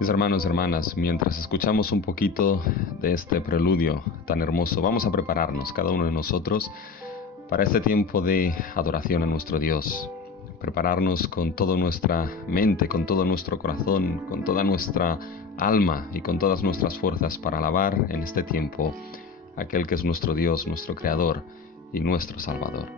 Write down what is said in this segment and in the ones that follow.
Mis hermanos y hermanas, mientras escuchamos un poquito de este preludio tan hermoso, vamos a prepararnos, cada uno de nosotros, para este tiempo de adoración a nuestro Dios. Prepararnos con toda nuestra mente, con todo nuestro corazón, con toda nuestra alma y con todas nuestras fuerzas para alabar en este tiempo a aquel que es nuestro Dios, nuestro Creador y nuestro Salvador.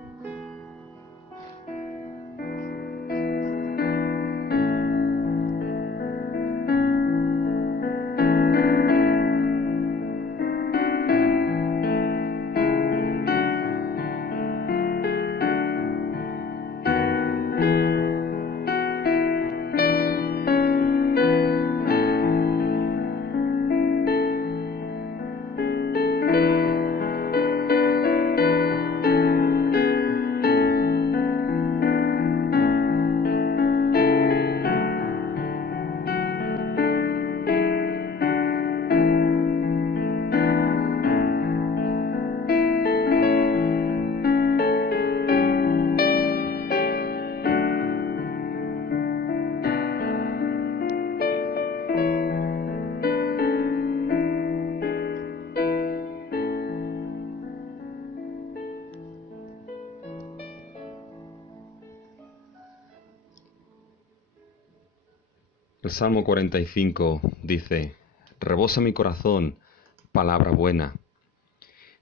El Salmo 45 dice: Rebosa mi corazón, palabra buena.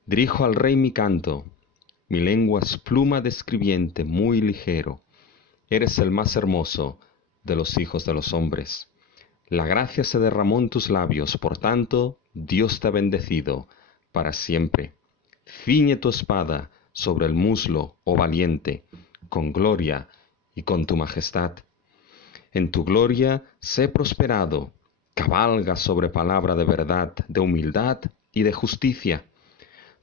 Dirijo al Rey mi canto, mi lengua es pluma de escribiente muy ligero. Eres el más hermoso de los hijos de los hombres. La gracia se derramó en tus labios, por tanto, Dios te ha bendecido para siempre. Ciñe tu espada sobre el muslo, oh valiente, con gloria y con tu majestad. En tu gloria sé prosperado, cabalga sobre palabra de verdad, de humildad y de justicia.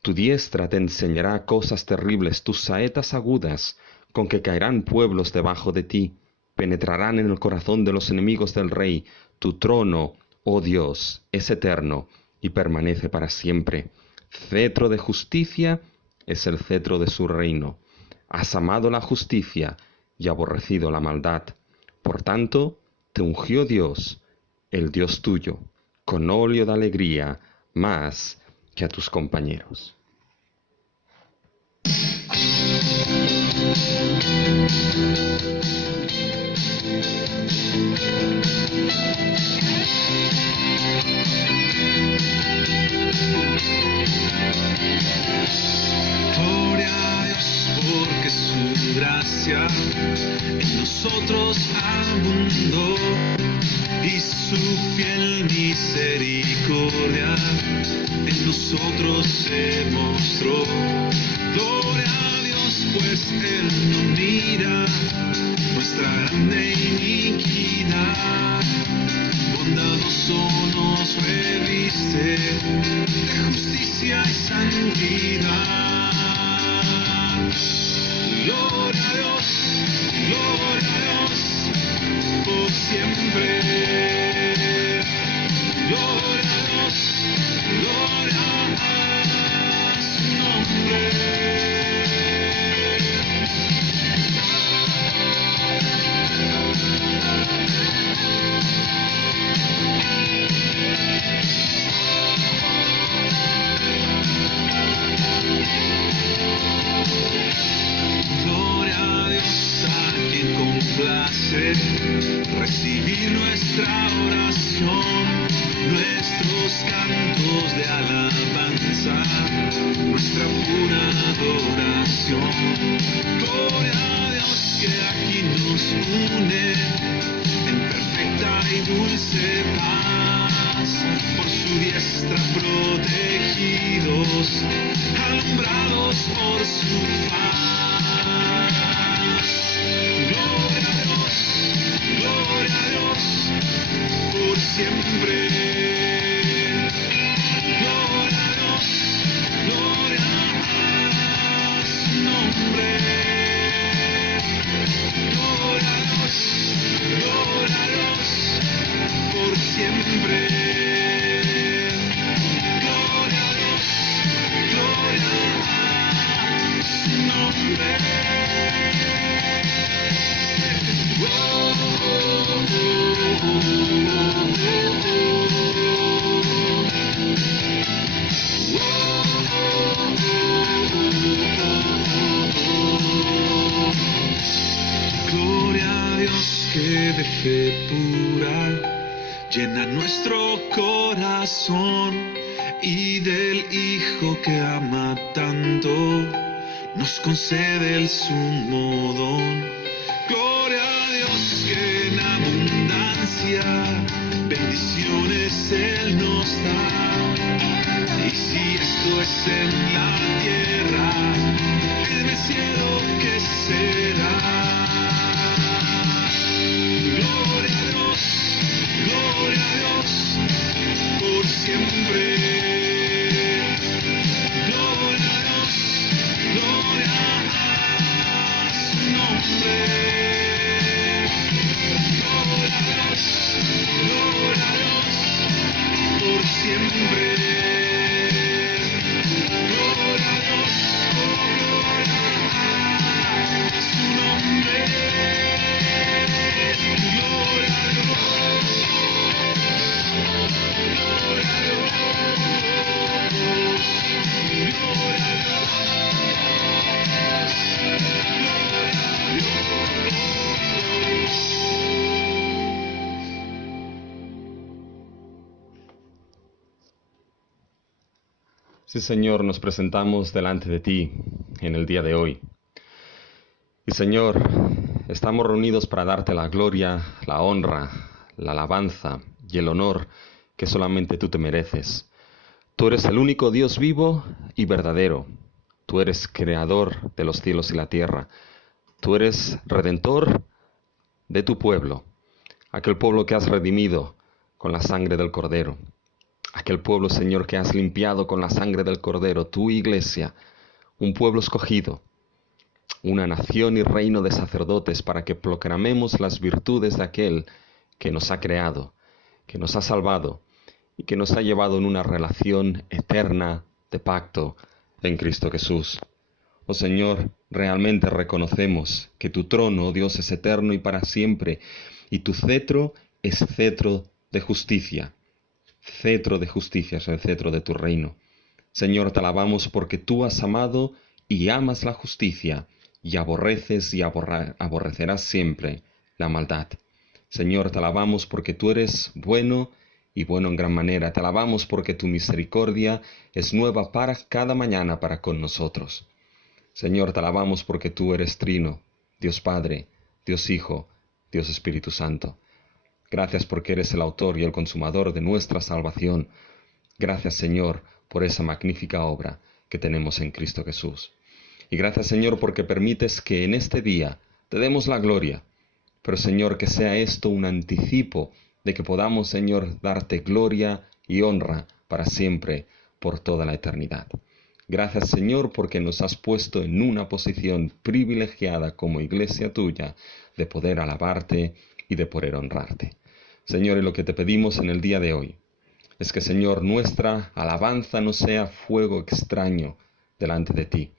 Tu diestra te enseñará cosas terribles, tus saetas agudas, con que caerán pueblos debajo de ti, penetrarán en el corazón de los enemigos del rey. Tu trono, oh Dios, es eterno y permanece para siempre. Cetro de justicia es el cetro de su reino. Has amado la justicia y aborrecido la maldad. Por tanto, te ungió Dios, el Dios tuyo, con óleo de alegría, más que a tus compañeros. Gloria a Dios, porque su gracia en nosotros abundó y su fiel misericordia en nosotros se mostró. Gloria a Dios, pues Él no mira nuestra grande iniquidad. Bondadoso nos reviste de justicia y santidad. Gloria a Dios, por siempre. Gloria a Dios, gloria a su nombre. por su paz. Gloria a Dios por siempre. Gloria a Dios, gloria a su nombre. Gloria a Dios por siempre. Gloria a Dios, gloria a su nombre. Gloria a Dios que de fe pura llena nuestro corazón y del Hijo que ama tanto nos concede el sumo don. Gloria a Dios que en abundancia bendiciones Él nos da. Y si esto es en la tierra, en el cielo ¿qué será? Gloria a Dios por siempre. Gloria a Dios, gloria a su nombre. Gloria a Dios por siempre. Gloria a Dios, gloria a su nombre. Gloria a Dios, gloria a Dios, gloria a Sí, Señor, nos presentamos delante de ti en el día de hoy. Y Señor, estamos reunidos para darte la gloria, la honra, la alabanza y el honor que solamente tú te mereces. Tú eres el único Dios vivo y verdadero. Tú eres creador de los cielos y la tierra. Tú eres redentor de tu pueblo, aquel pueblo que has redimido con la sangre del Cordero. Aquel pueblo, Señor, que has limpiado con la sangre del Cordero, tu iglesia, un pueblo escogido, una nación y reino de sacerdotes para que proclamemos las virtudes de aquel que nos ha creado, que nos ha salvado y que nos ha llevado en una relación eterna de pacto en Cristo Jesús. Oh Señor, realmente reconocemos que tu trono, oh Dios, es eterno y para siempre, y tu cetro es cetro de justicia. Cetro de justicia es el cetro de tu reino. Señor, te alabamos porque tú has amado y amas la justicia, y aborreces y aborrecerás siempre la maldad. Señor, te alabamos porque tú eres bueno y bueno en gran manera. Te alabamos porque tu misericordia es nueva para cada mañana para con nosotros. Señor, te alabamos porque tú eres trino, Dios Padre, Dios Hijo, Dios Espíritu Santo. Gracias porque eres el autor y el consumador de nuestra salvación. Gracias, Señor, por esa magnífica obra que tenemos en Cristo Jesús. Y gracias, Señor, porque permites que en este día te demos la gloria. Pero, Señor, que sea esto un anticipo de que podamos, Señor, darte gloria y honra para siempre, por toda la eternidad. Gracias, Señor, porque nos has puesto en una posición privilegiada como iglesia tuya de poder alabarte y de poder honrarte. Señor, y lo que te pedimos en el día de hoy es que, Señor, nuestra alabanza no sea fuego extraño delante de ti,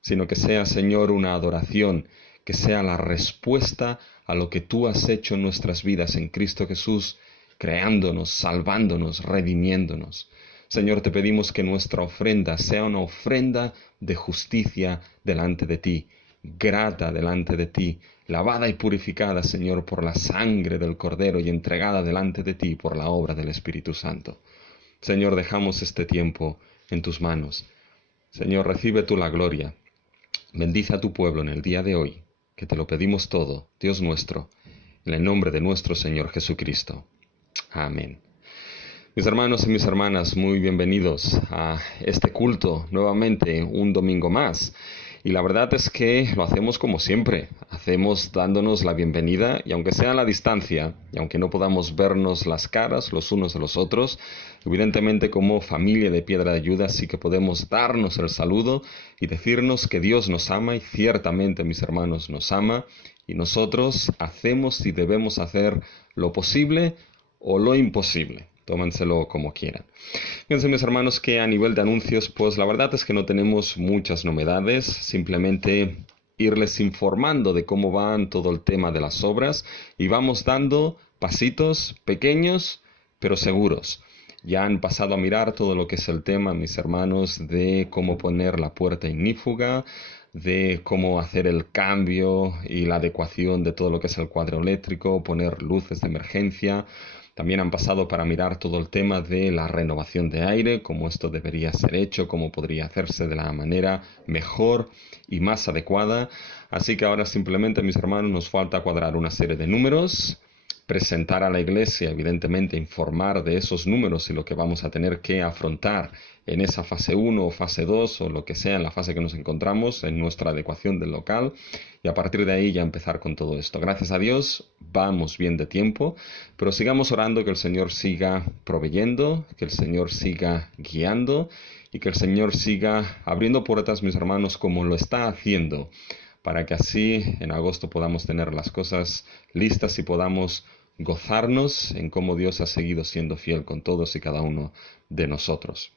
sino que sea, Señor, una adoración, que sea la respuesta a lo que tú has hecho en nuestras vidas en Cristo Jesús, creándonos, salvándonos, redimiéndonos. Señor, te pedimos que nuestra ofrenda sea una ofrenda de justicia delante de ti, grata delante de ti, lavada y purificada, Señor, por la sangre del Cordero y entregada delante de ti por la obra del Espíritu Santo. Señor, dejamos este tiempo en tus manos. Señor, recibe tú la gloria. Bendice a tu pueblo en el día de hoy, que te lo pedimos todo, Dios nuestro, en el nombre de nuestro Señor Jesucristo. Amén. Mis hermanos y mis hermanas, muy bienvenidos a este culto nuevamente, un domingo más. Y la verdad es que lo hacemos como siempre, hacemos dándonos la bienvenida y aunque sea a la distancia y aunque no podamos vernos las caras los unos de los otros, evidentemente como familia de Piedra de Ayuda sí que podemos darnos el saludo y decirnos que Dios nos ama y ciertamente mis hermanos nos ama y nosotros hacemos y debemos hacer lo posible o lo imposible. Tómenselo como quieran. Fíjense mis hermanos que a nivel de anuncios, pues la verdad es que no tenemos muchas novedades, simplemente irles informando de cómo van todo el tema de las obras y vamos dando pasitos pequeños pero seguros. Ya han pasado a mirar todo lo que es el tema, mis hermanos, de cómo poner la puerta ignífuga, de cómo hacer el cambio y la adecuación de todo lo que es el cuadro eléctrico, poner luces de emergencia. También han pasado para mirar todo el tema de la renovación de aire, cómo esto debería ser hecho, cómo podría hacerse de la manera mejor y más adecuada. Así que ahora simplemente, mis hermanos, nos falta cuadrar una serie de números, presentar a la iglesia, evidentemente informar de esos números y lo que vamos a tener que afrontar en esa fase 1 o fase 2 o lo que sea en la fase que nos encontramos en nuestra adecuación del local y a partir de ahí ya empezar con todo esto. Gracias a Dios vamos bien de tiempo, pero sigamos orando que el Señor siga proveyendo, que el Señor siga guiando y que el Señor siga abriendo puertas, mis hermanos, como lo está haciendo, para que así en agosto podamos tener las cosas listas y podamos gozarnos en cómo Dios ha seguido siendo fiel con todos y cada uno de nosotros.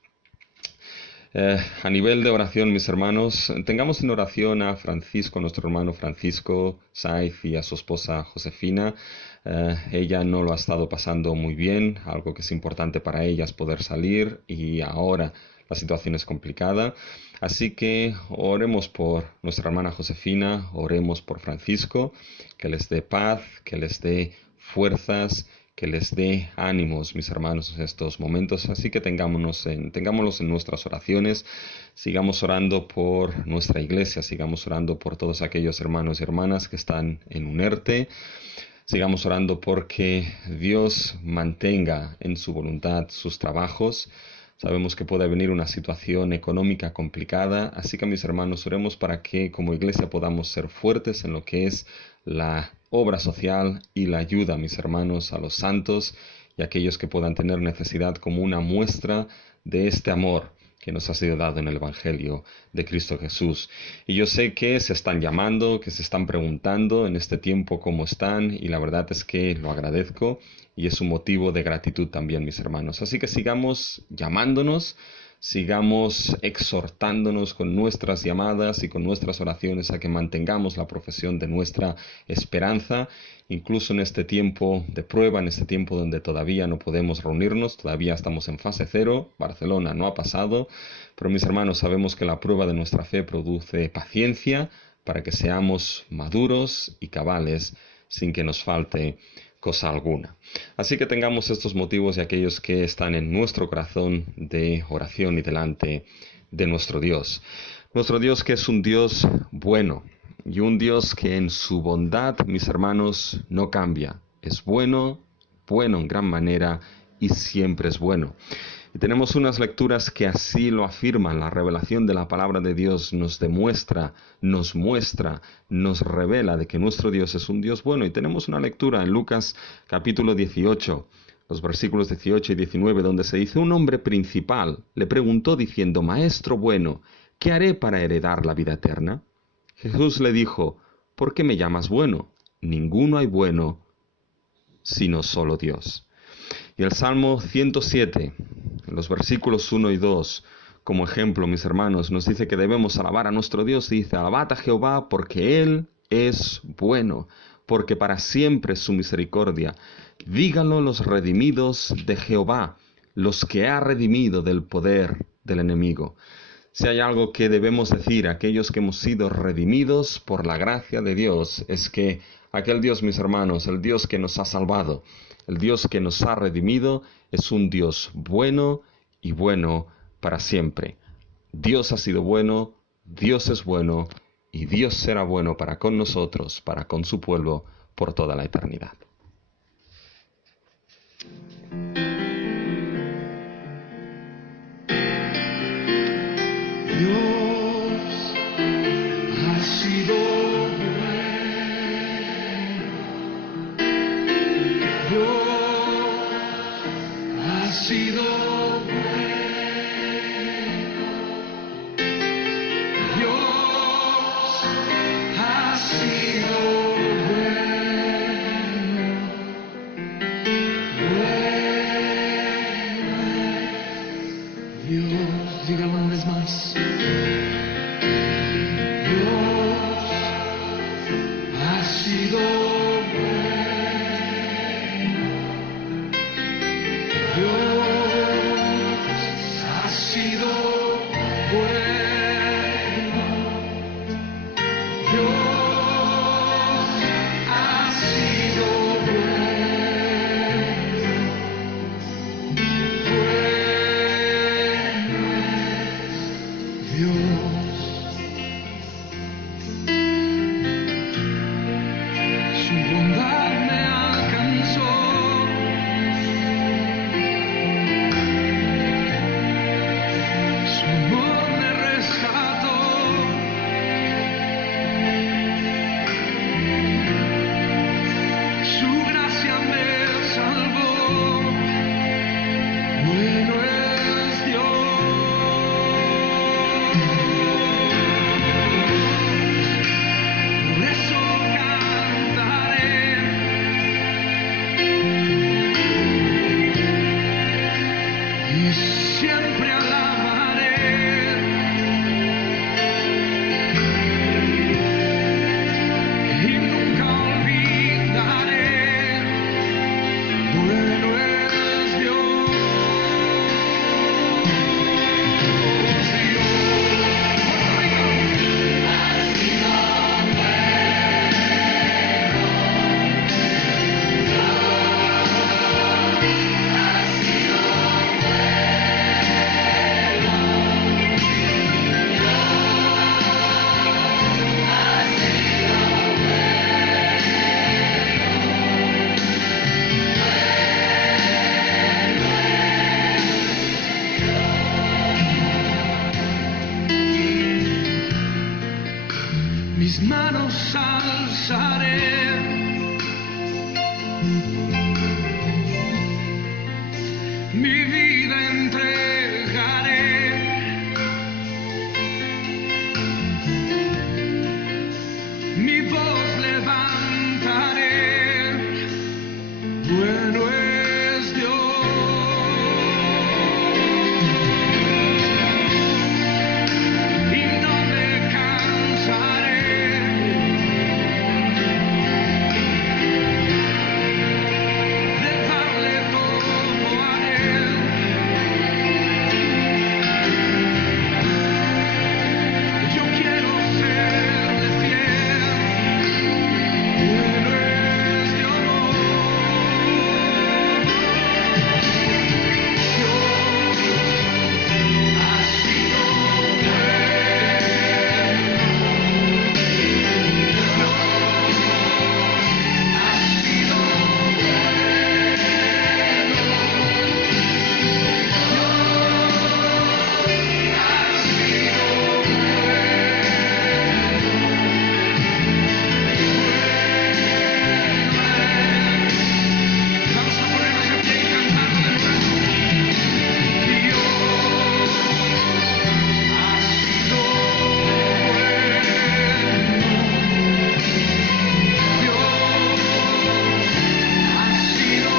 A nivel de oración, mis hermanos, tengamos en oración a Francisco, nuestro hermano Francisco Saiz y a su esposa Josefina. Ella no lo ha estado pasando muy bien, algo que es importante para ella es poder salir y ahora la situación es complicada. Así que oremos por nuestra hermana Josefina, oremos por Francisco, que les dé paz, que les dé fuerzas, que les dé ánimos, mis hermanos, en estos momentos. Así que tengámoslos en nuestras oraciones, sigamos orando por nuestra iglesia, sigamos orando por todos aquellos hermanos y hermanas que están en un ERTE, sigamos orando porque Dios mantenga en su voluntad sus trabajos. Sabemos que puede venir una situación económica complicada, así que mis hermanos, oremos para que como iglesia podamos ser fuertes en lo que es la obra social y la ayuda, mis hermanos, a los santos y a aquellos que puedan tener necesidad como una muestra de este amor que nos ha sido dado en el Evangelio de Cristo Jesús. Y yo sé que se están llamando, que se están preguntando en este tiempo cómo están, y la verdad es que lo agradezco y es un motivo de gratitud también, mis hermanos. Así que sigamos llamándonos, sigamos exhortándonos con nuestras llamadas y con nuestras oraciones a que mantengamos la profesión de nuestra esperanza, incluso en este tiempo de prueba, en este tiempo donde todavía no podemos reunirnos, todavía estamos en fase 0, Barcelona no ha pasado, pero mis hermanos, sabemos que la prueba de nuestra fe produce paciencia para que seamos maduros y cabales sin que nos falte cosa alguna. Así que tengamos estos motivos y aquellos que están en nuestro corazón de oración y delante de nuestro Dios. Nuestro Dios que es un Dios bueno y un Dios que en su bondad, mis hermanos, no cambia. Es bueno, bueno en gran manera y siempre es bueno. Y tenemos unas lecturas que así lo afirman. La revelación de la palabra de Dios nos demuestra, nos muestra, nos revela de que nuestro Dios es un Dios bueno. Y tenemos una lectura en Lucas capítulo 18, los versículos 18 y 19, donde se dice: un hombre principal le preguntó diciendo: Maestro bueno, ¿qué haré para heredar la vida eterna? Jesús le dijo: ¿por qué me llamas bueno? Ninguno hay bueno sino solo Dios. Y el Salmo 107, los versículos 1 y 2, como ejemplo, mis hermanos, nos dice que debemos alabar a nuestro Dios. Dice: alabad a Jehová porque Él es bueno, porque para siempre es su misericordia. Díganlo los redimidos de Jehová, los que ha redimido del poder del enemigo. Si hay algo que debemos decir a aquellos que hemos sido redimidos por la gracia de Dios, es que aquel Dios, mis hermanos, el Dios que nos ha salvado, el Dios que nos ha redimido, es un Dios bueno y bueno para siempre. Dios ha sido bueno, Dios es bueno y Dios será bueno para con nosotros, para con su pueblo, por toda la eternidad. Dígalo una vez más. Dios ha sido bueno. Dios ha sido bueno. Dios ha sido Dios, su bondad me alcanzó, su amor me rescató, su gracia me salvó. Bueno es Dios. Por eso cantaré y siempre alabaré y nunca olvidaré. Bueno es Dios, mis manos alzaré, mi vida entregaré, mi voz levantaré. Bueno es Dios. Y no me cansaré de darle todo a Él. Yo quiero serle fiel. Bueno es Dios. Vamos a ponernos en pie y cantarlo de nuevo. Dios ha sido bueno. Dios ha sido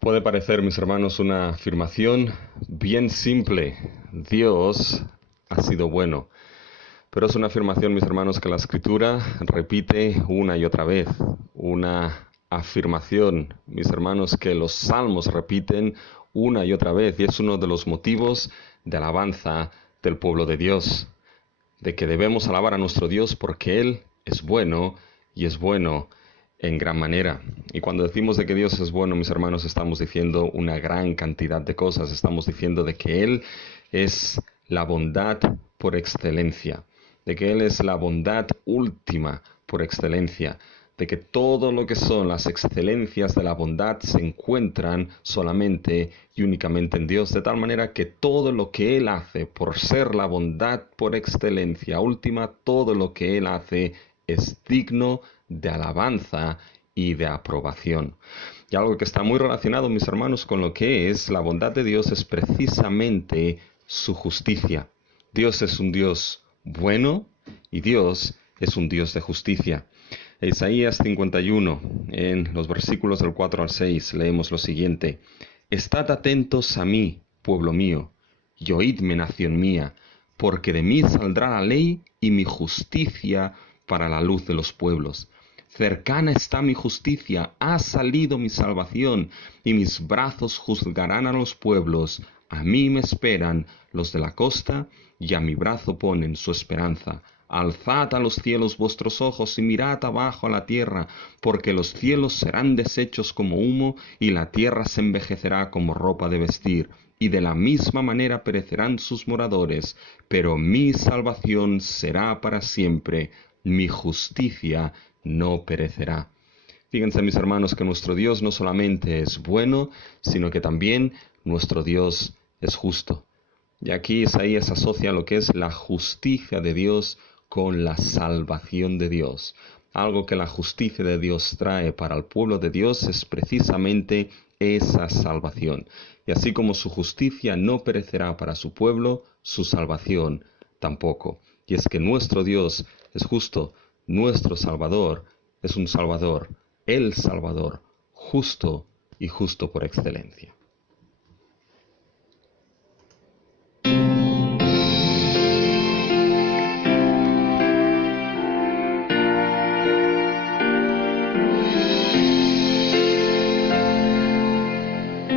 Puede parecer, mis hermanos, una afirmación bien simple. Dios ha sido bueno. Pero es una afirmación, mis hermanos, que la Escritura repite una y otra vez. Una afirmación, mis hermanos, que los salmos repiten una y otra vez. Y es uno de los motivos de alabanza del pueblo de Dios. De que debemos alabar a nuestro Dios porque Él es bueno y es bueno en gran manera. Y cuando decimos de que Dios es bueno, mis hermanos, estamos diciendo una gran cantidad de cosas. Estamos diciendo de que Él es la bondad por excelencia, de que Él es la bondad última por excelencia, de que todo lo que son las excelencias de la bondad se encuentran solamente y únicamente en Dios, de tal manera que todo lo que Él hace, por ser la bondad por excelencia última, todo lo que Él hace es digno de alabanza y de aprobación. Y algo que está muy relacionado, mis hermanos, con lo que es la bondad de Dios es precisamente su justicia. Dios es un Dios bueno y Dios es un Dios de justicia. Isaías 51, en los versículos del 4 al 6, leemos lo siguiente: Estad atentos a mí, pueblo mío, y oídme, nación mía, porque de mí saldrá la ley y mi justicia para la luz de los pueblos. Cercana está mi justicia, ha salido mi salvación, y mis brazos juzgarán a los pueblos. A mí me esperan los de la costa, y a mi brazo ponen su esperanza. Alzad a los cielos vuestros ojos y mirad abajo a la tierra, porque los cielos serán deshechos como humo, y la tierra se envejecerá como ropa de vestir, y de la misma manera perecerán sus moradores, pero mi salvación será para siempre, mi justicia no perecerá. Fíjense, mis hermanos, que nuestro Dios no solamente es bueno, sino que también nuestro Dios es justo. Y aquí Isaías asocia lo que es la justicia de Dios con la salvación de Dios. Algo que la justicia de Dios trae para el pueblo de Dios es precisamente esa salvación. Y así como su justicia no perecerá para su pueblo, su salvación tampoco. Y es que nuestro Dios es justo, nuestro Salvador es un Salvador, el Salvador, justo y justo por excelencia.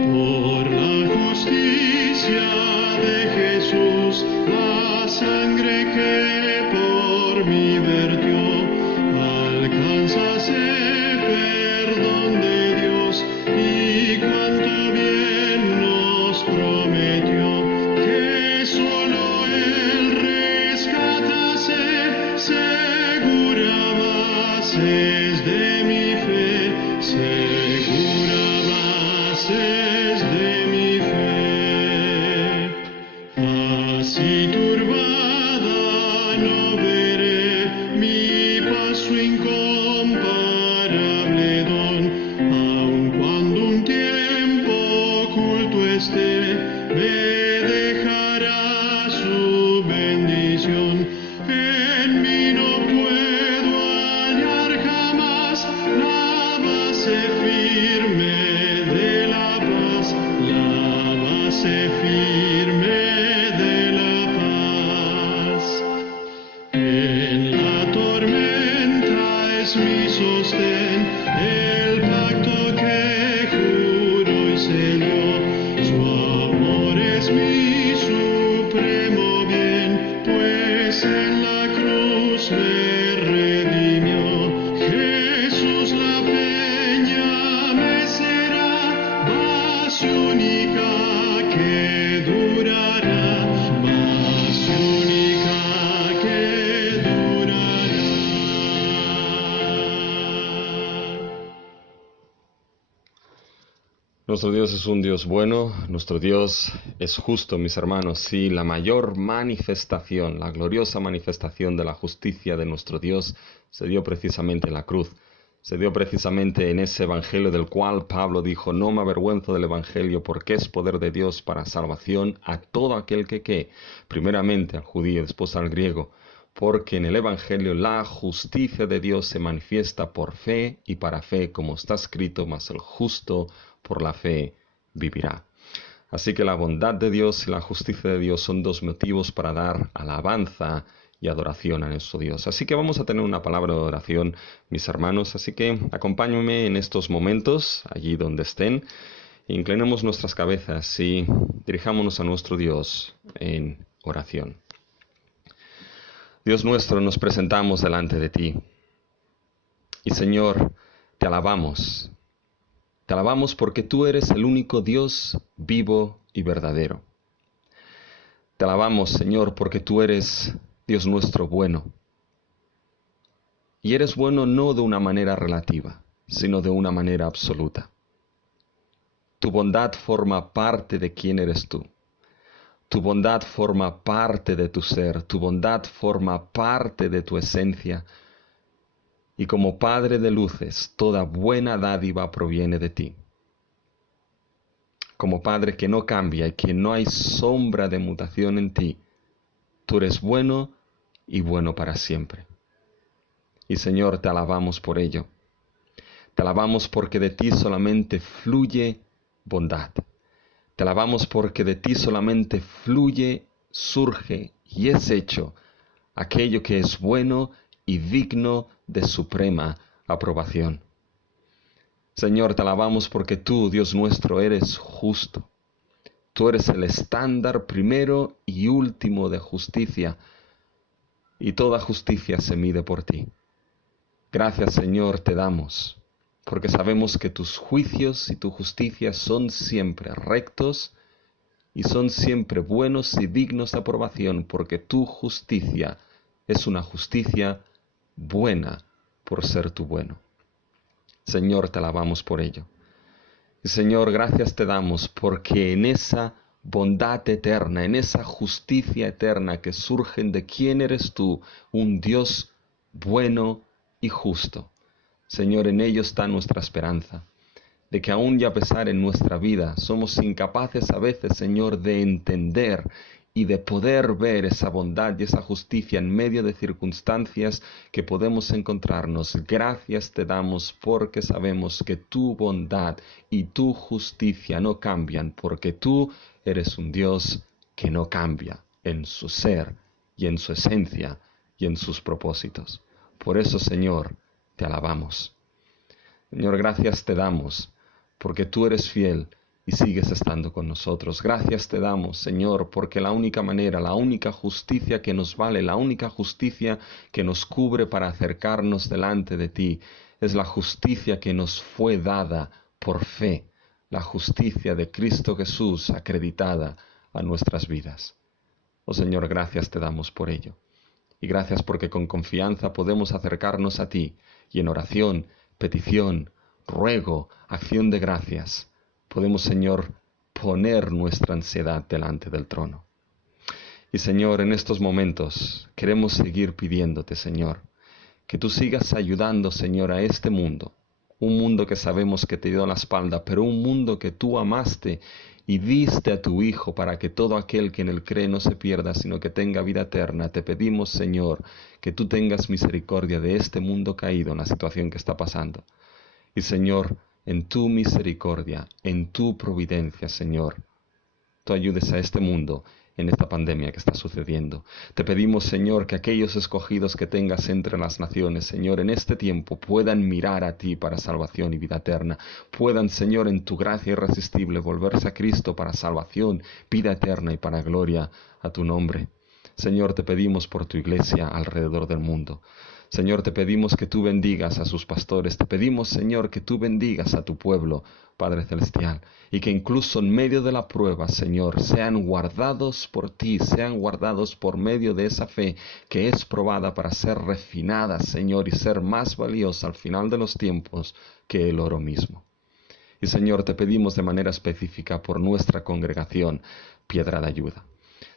Por la justicia de Jesús, la sangre que por mí vertió, alcánzase perdón de Dios y cuanto bien nos prometió, que solo Él rescatase, segura bases de mi fe, segura bases de mi fe. Así turbada no veré mi paso incomparable don, aun cuando un tiempo oculto esté, me dejará su bendición. En mí no puedo hallar jamás la base firme de la paz, la base firme de la paz. En la tormenta es mi sostén, el pacto que juró y selló. Su amor es mi supremo bien, pues en la cruz me redimió. Jesús la peña me será, base única que durará, base única que durará. Nuestro Dios es un Dios bueno, nuestro Dios es justo, mis hermanos. Sí, la mayor manifestación, la gloriosa manifestación de la justicia de nuestro Dios se dio precisamente en la cruz. Se dio precisamente en ese evangelio del cual Pablo dijo: no me avergüenzo del evangelio, porque es poder de Dios para salvación a todo aquel que, primeramente al judío, después al griego. Porque en el evangelio la justicia de Dios se manifiesta por fe y para fe, como está escrito: mas el justo por la fe vivirá. Así que la bondad de Dios y la justicia de Dios son dos motivos para dar alabanza y adoración a nuestro Dios. Así que vamos a tener una palabra de oración, mis hermanos. Así que acompáñenme en estos momentos, allí donde estén. Inclinemos nuestras cabezas y dirijámonos a nuestro Dios en oración. Dios nuestro, nos presentamos delante de ti. Y Señor, te alabamos. Te alabamos porque tú eres el único Dios vivo y verdadero. Te alabamos, Señor, porque tú eres Dios nuestro bueno. Y eres bueno no de una manera relativa, sino de una manera absoluta. Tu bondad forma parte de quién eres tú. Tu bondad forma parte de tu ser. Tu bondad forma parte de tu esencia. Y como Padre de luces, toda buena dádiva proviene de ti. Como Padre que no cambia y que no hay sombra de mutación en ti, tú eres bueno y bueno para siempre. Y Señor, te alabamos por ello. Te alabamos porque de ti solamente fluye bondad. Te alabamos porque de ti solamente fluye, surge y es hecho aquello que es bueno y digno de suprema aprobación. Señor, te alabamos porque tú, Dios nuestro, eres justo. Tú eres el estándar primero y último de justicia, y toda justicia se mide por ti. Gracias, Señor, te damos, porque sabemos que tus juicios y tu justicia son siempre rectos y son siempre buenos y dignos de aprobación, porque tu justicia es una justicia buena por ser tu bueno. Señor, te alabamos por ello. Y Señor, gracias te damos porque en esa bondad eterna, en esa justicia eterna que surgen de quién eres tú, un Dios bueno y justo. Señor, en ello está nuestra esperanza, de que aún y a pesar en nuestra vida somos incapaces a veces, Señor, de entender y de poder ver esa bondad y esa justicia en medio de circunstancias que podemos encontrarnos. Gracias te damos porque sabemos que tu bondad y tu justicia no cambian, porque tú eres un Dios que no cambia en su ser y en su esencia y en sus propósitos. Por eso, Señor, te alabamos. Señor, gracias te damos porque tú eres fiel y sigues estando con nosotros. Gracias te damos, Señor, porque la única manera, la única justicia que nos vale, la única justicia que nos cubre para acercarnos delante de ti, es la justicia que nos fue dada por fe, la justicia de Cristo Jesús acreditada a nuestras vidas. Oh Señor, gracias te damos por ello. Y gracias porque con confianza podemos acercarnos a ti y en oración, petición, ruego, acción de gracias, podemos, Señor, poner nuestra ansiedad delante del trono. Y Señor, en estos momentos queremos seguir pidiéndote, Señor, que tú sigas ayudando, Señor, a este mundo, un mundo que sabemos que te dio la espalda, pero un mundo que tú amaste y diste a tu Hijo para que todo aquel que en él cree no se pierda, sino que tenga vida eterna. Te pedimos, Señor, que tú tengas misericordia de este mundo caído en la situación que está pasando. Y Señor, en tu misericordia, en tu providencia, Señor, tú ayudes a este mundo en esta pandemia que está sucediendo. Te pedimos, Señor, que aquellos escogidos que tengas entre las naciones, Señor, en este tiempo puedan mirar a ti para salvación y vida eterna. Puedan, Señor, en tu gracia irresistible volverse a Cristo para salvación, vida eterna y para gloria a tu nombre. Señor, te pedimos por tu iglesia alrededor del mundo. Señor, te pedimos que tú bendigas a sus pastores. Te pedimos, Señor, que tú bendigas a tu pueblo, Padre Celestial, y que incluso en medio de la prueba, Señor, sean guardados por ti, sean guardados por medio de esa fe que es probada para ser refinada, Señor, y ser más valiosa al final de los tiempos que el oro mismo. Y, Señor, te pedimos de manera específica por nuestra congregación, Piedra de Ayuda.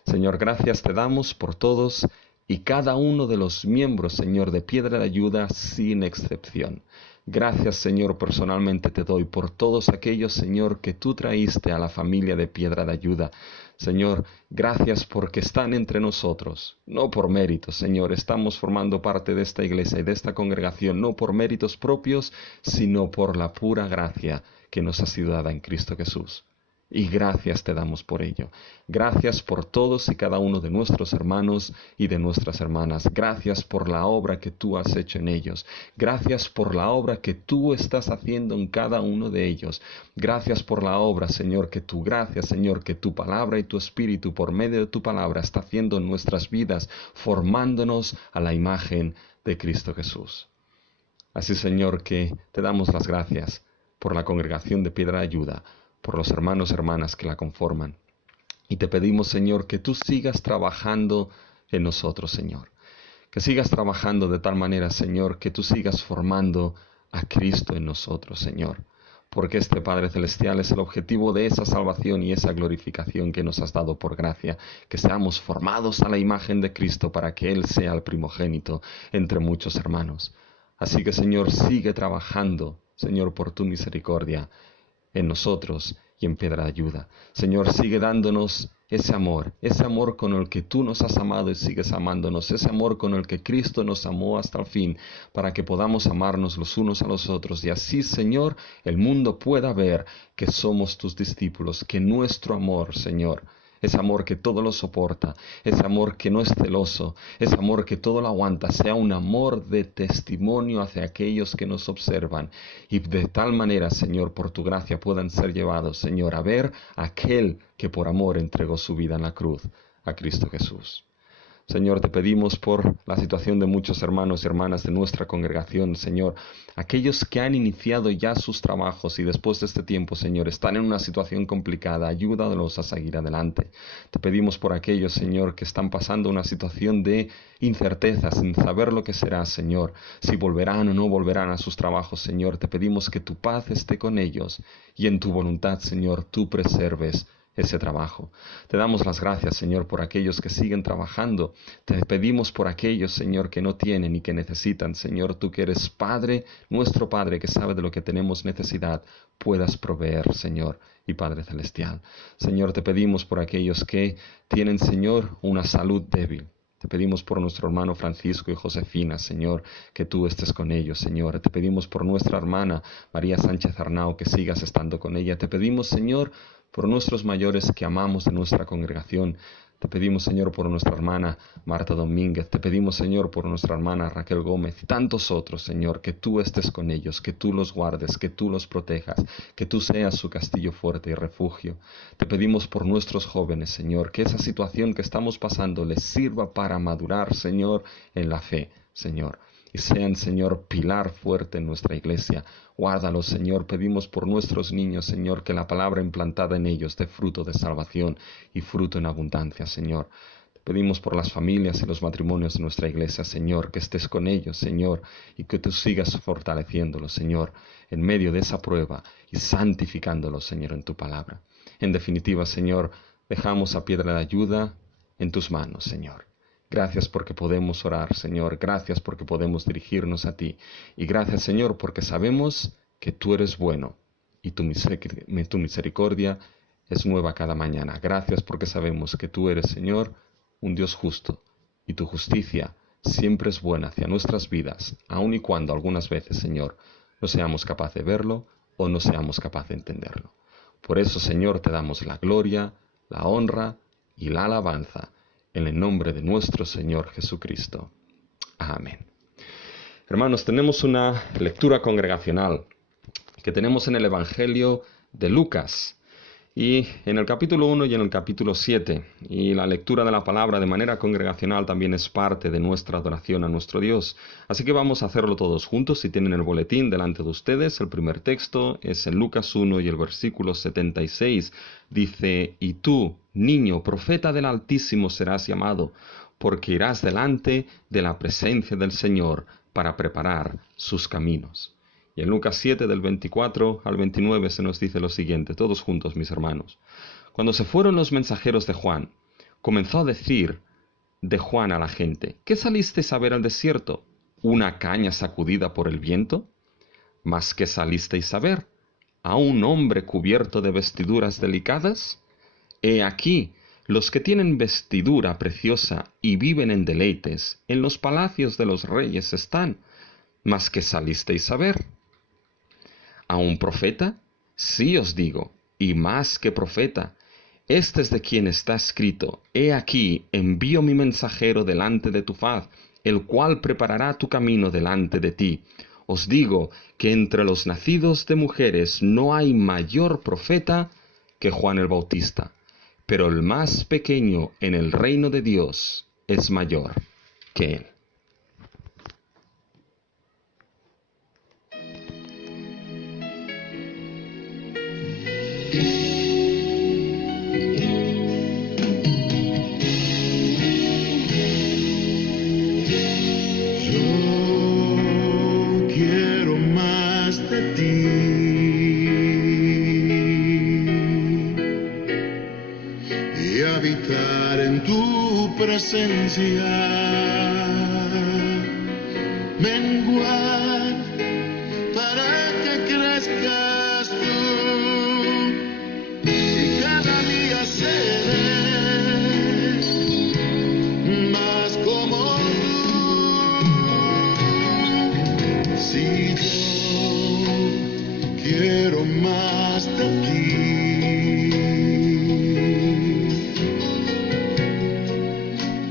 Señor, gracias te damos por todos y cada uno de los miembros, Señor, de Piedra de Ayuda sin excepción. Gracias, Señor, personalmente te doy por todos aquellos, Señor, que tú traíste a la familia de Piedra de Ayuda. Señor, gracias porque están entre nosotros, no por méritos, Señor, estamos formando parte de esta iglesia y de esta congregación, no por méritos propios, sino por la pura gracia que nos ha sido dada en Cristo Jesús. Y gracias te damos por ello. Gracias por todos y cada uno de nuestros hermanos y de nuestras hermanas. Gracias por la obra que tú has hecho en ellos. Gracias por la obra que tú estás haciendo en cada uno de ellos. Gracias por la obra, Señor, que tu gracia, Señor, que tu palabra y tu espíritu por medio de tu palabra está haciendo en nuestras vidas, formándonos a la imagen de Cristo Jesús. Así, Señor, que te damos las gracias por la congregación de Piedra de Ayuda, por los hermanos y hermanas que la conforman. Y te pedimos, Señor, que tú sigas trabajando en nosotros, Señor. que sigas trabajando de tal manera, Señor, que tú sigas formando a Cristo en nosotros, Señor. Porque este Padre Celestial es el objetivo de esa salvación y esa glorificación que nos has dado por gracia, que seamos formados a la imagen de Cristo para que Él sea el primogénito entre muchos hermanos. Así que, Señor, sigue trabajando, Señor, por tu misericordia en nosotros y en Piedra de Ayuda. Señor, sigue dándonos ese amor con el que tú nos has amado y sigues amándonos, ese amor con el que Cristo nos amó hasta el fin, para que podamos amarnos los unos a los otros. Y así, Señor, el mundo pueda ver que somos tus discípulos, que nuestro amor, Señor, ese amor que todo lo soporta, ese amor que no es celoso, ese amor que todo lo aguanta, sea un amor de testimonio hacia aquellos que nos observan. Y de tal manera, Señor, por tu gracia puedan ser llevados, Señor, a ver a aquel que por amor entregó su vida en la cruz, a Cristo Jesús. Señor, te pedimos por la situación de muchos hermanos y hermanas de nuestra congregación, Señor, aquellos que han iniciado ya sus trabajos y después de este tiempo, Señor, están en una situación complicada, ayúdalos a seguir adelante. Te pedimos por aquellos, Señor, que están pasando una situación de incerteza, sin saber lo que será, Señor, si volverán o no volverán a sus trabajos, Señor. Te pedimos que tu paz esté con ellos y en tu voluntad, Señor, tú preserves ese trabajo. Te damos las gracias, Señor, por aquellos que siguen trabajando. Te pedimos por aquellos, Señor, que no tienen y que necesitan. Señor, tú que eres Padre, nuestro Padre, que sabe de lo que tenemos necesidad, puedas proveer, Señor, y Padre Celestial. Señor, te pedimos por aquellos que tienen, Señor, una salud débil. Te pedimos por nuestro hermano Francisco y Josefina, Señor, que tú estés con ellos, Señor. Te pedimos por nuestra hermana María Sánchez Arnao, que sigas estando con ella. Te pedimos, Señor, por nuestros mayores que amamos de nuestra congregación. Te pedimos, Señor, por nuestra hermana Marta Domínguez. Te pedimos, Señor, por nuestra hermana Raquel Gómez y tantos otros, Señor, que tú estés con ellos, que tú los guardes, que tú los protejas, que tú seas su castillo fuerte y refugio. Te pedimos por nuestros jóvenes, Señor, que esa situación que estamos pasando les sirva para madurar, Señor, en la fe, Señor. Y sean, Señor, pilar fuerte en nuestra iglesia. Guárdalos, Señor. Pedimos por nuestros niños, Señor, que la palabra implantada en ellos dé fruto de salvación y fruto en abundancia, Señor. Te pedimos por las familias y los matrimonios de nuestra iglesia, Señor, que estés con ellos, Señor, y que tú sigas fortaleciéndolos, Señor, en medio de esa prueba y santificándolos, Señor, en tu palabra. En definitiva, Señor, dejamos a Piedra de Ayuda en tus manos, Señor. Gracias porque podemos orar, Señor. Gracias porque podemos dirigirnos a ti. Y gracias, Señor, porque sabemos que tú eres bueno y tu misericordia es nueva cada mañana. Gracias porque sabemos que tú eres, Señor, un Dios justo y tu justicia siempre es buena hacia nuestras vidas, aun y cuando algunas veces, Señor, no seamos capaces de verlo o no seamos capaces de entenderlo. Por eso, Señor, te damos la gloria, la honra y la alabanza. En el nombre de nuestro Señor Jesucristo. Amén. Hermanos, tenemos una lectura congregacional que tenemos en el Evangelio de Lucas y en el capítulo 1 y en el capítulo 7. Y la lectura de la palabra de manera congregacional también es parte de nuestra adoración a nuestro Dios. Así que vamos a hacerlo todos juntos. Si tienen el boletín delante de ustedes, el primer texto es en Lucas 1 y el versículo 76. Dice, «Y tú, niño, profeta del Altísimo serás llamado, porque irás delante de la presencia del Señor para preparar sus caminos». Y en Lucas 7, del 24 al 29, se nos dice lo siguiente, todos juntos, mis hermanos. Cuando se fueron los mensajeros de Juan, comenzó a decir de Juan a la gente, ¿qué salisteis a ver al desierto? ¿Una caña sacudida por el viento? ¿Mas qué salisteis a ver? ¿A un hombre cubierto de vestiduras delicadas? He aquí, los que tienen vestidura preciosa y viven en deleites, en los palacios de los reyes están. ¿Mas qué salisteis a ver? ¿A un profeta? Sí os digo, y más que profeta. Este es de quien está escrito, He aquí, envío mi mensajero delante de tu faz, el cual preparará tu camino delante de ti. Os digo que entre los nacidos de mujeres no hay mayor profeta que Juan el Bautista, pero el más pequeño en el reino de Dios es mayor que él. habitar en tu presencia, menguar para que crezcas tú, y cada día seré más como tú. Si yo quiero más de ti,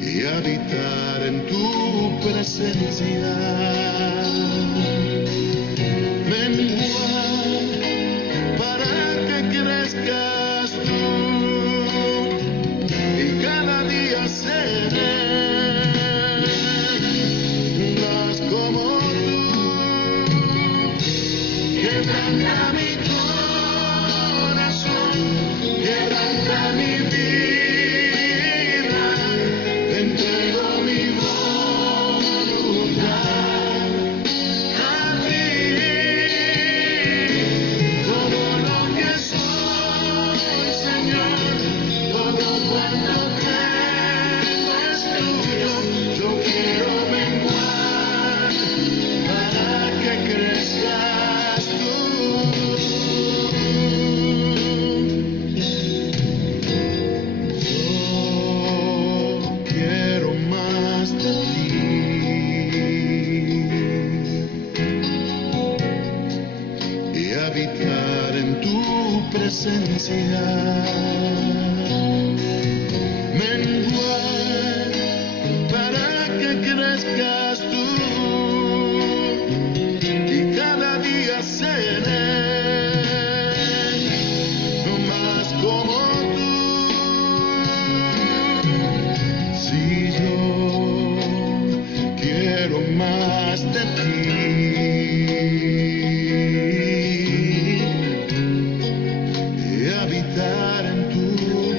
y habitar en tu presencia, menguar para que crezcas tú, y cada día seré más como tú. Quebranta mi corazón, quebranta mi vida, te entrego mi voluntad a ti. Todo lo que soy, Señor, todo cuanto tengo es tuyo. Yo quiero menguar para que crezcas tú. Yo quiero más de ti, y habitar en tu presencia, menguar para que crezcas tú, y cada día seré más como tú. Si yo quiero más de ti, y habitar en tu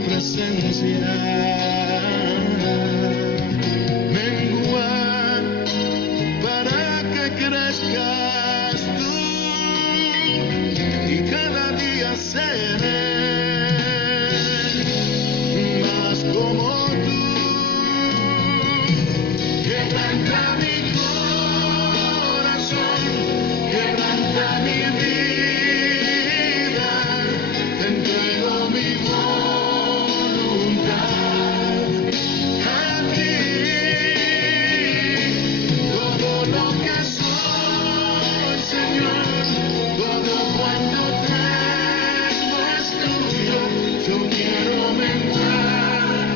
presencia, menguar para que crezcas tú, y cada día seré más como tú. Quebranta mi corazón, quebranta mi vida, te entrego mi voluntad a ti. Todo lo que soy, Señor, todo cuanto tengo es tuyo. Yo quiero menguar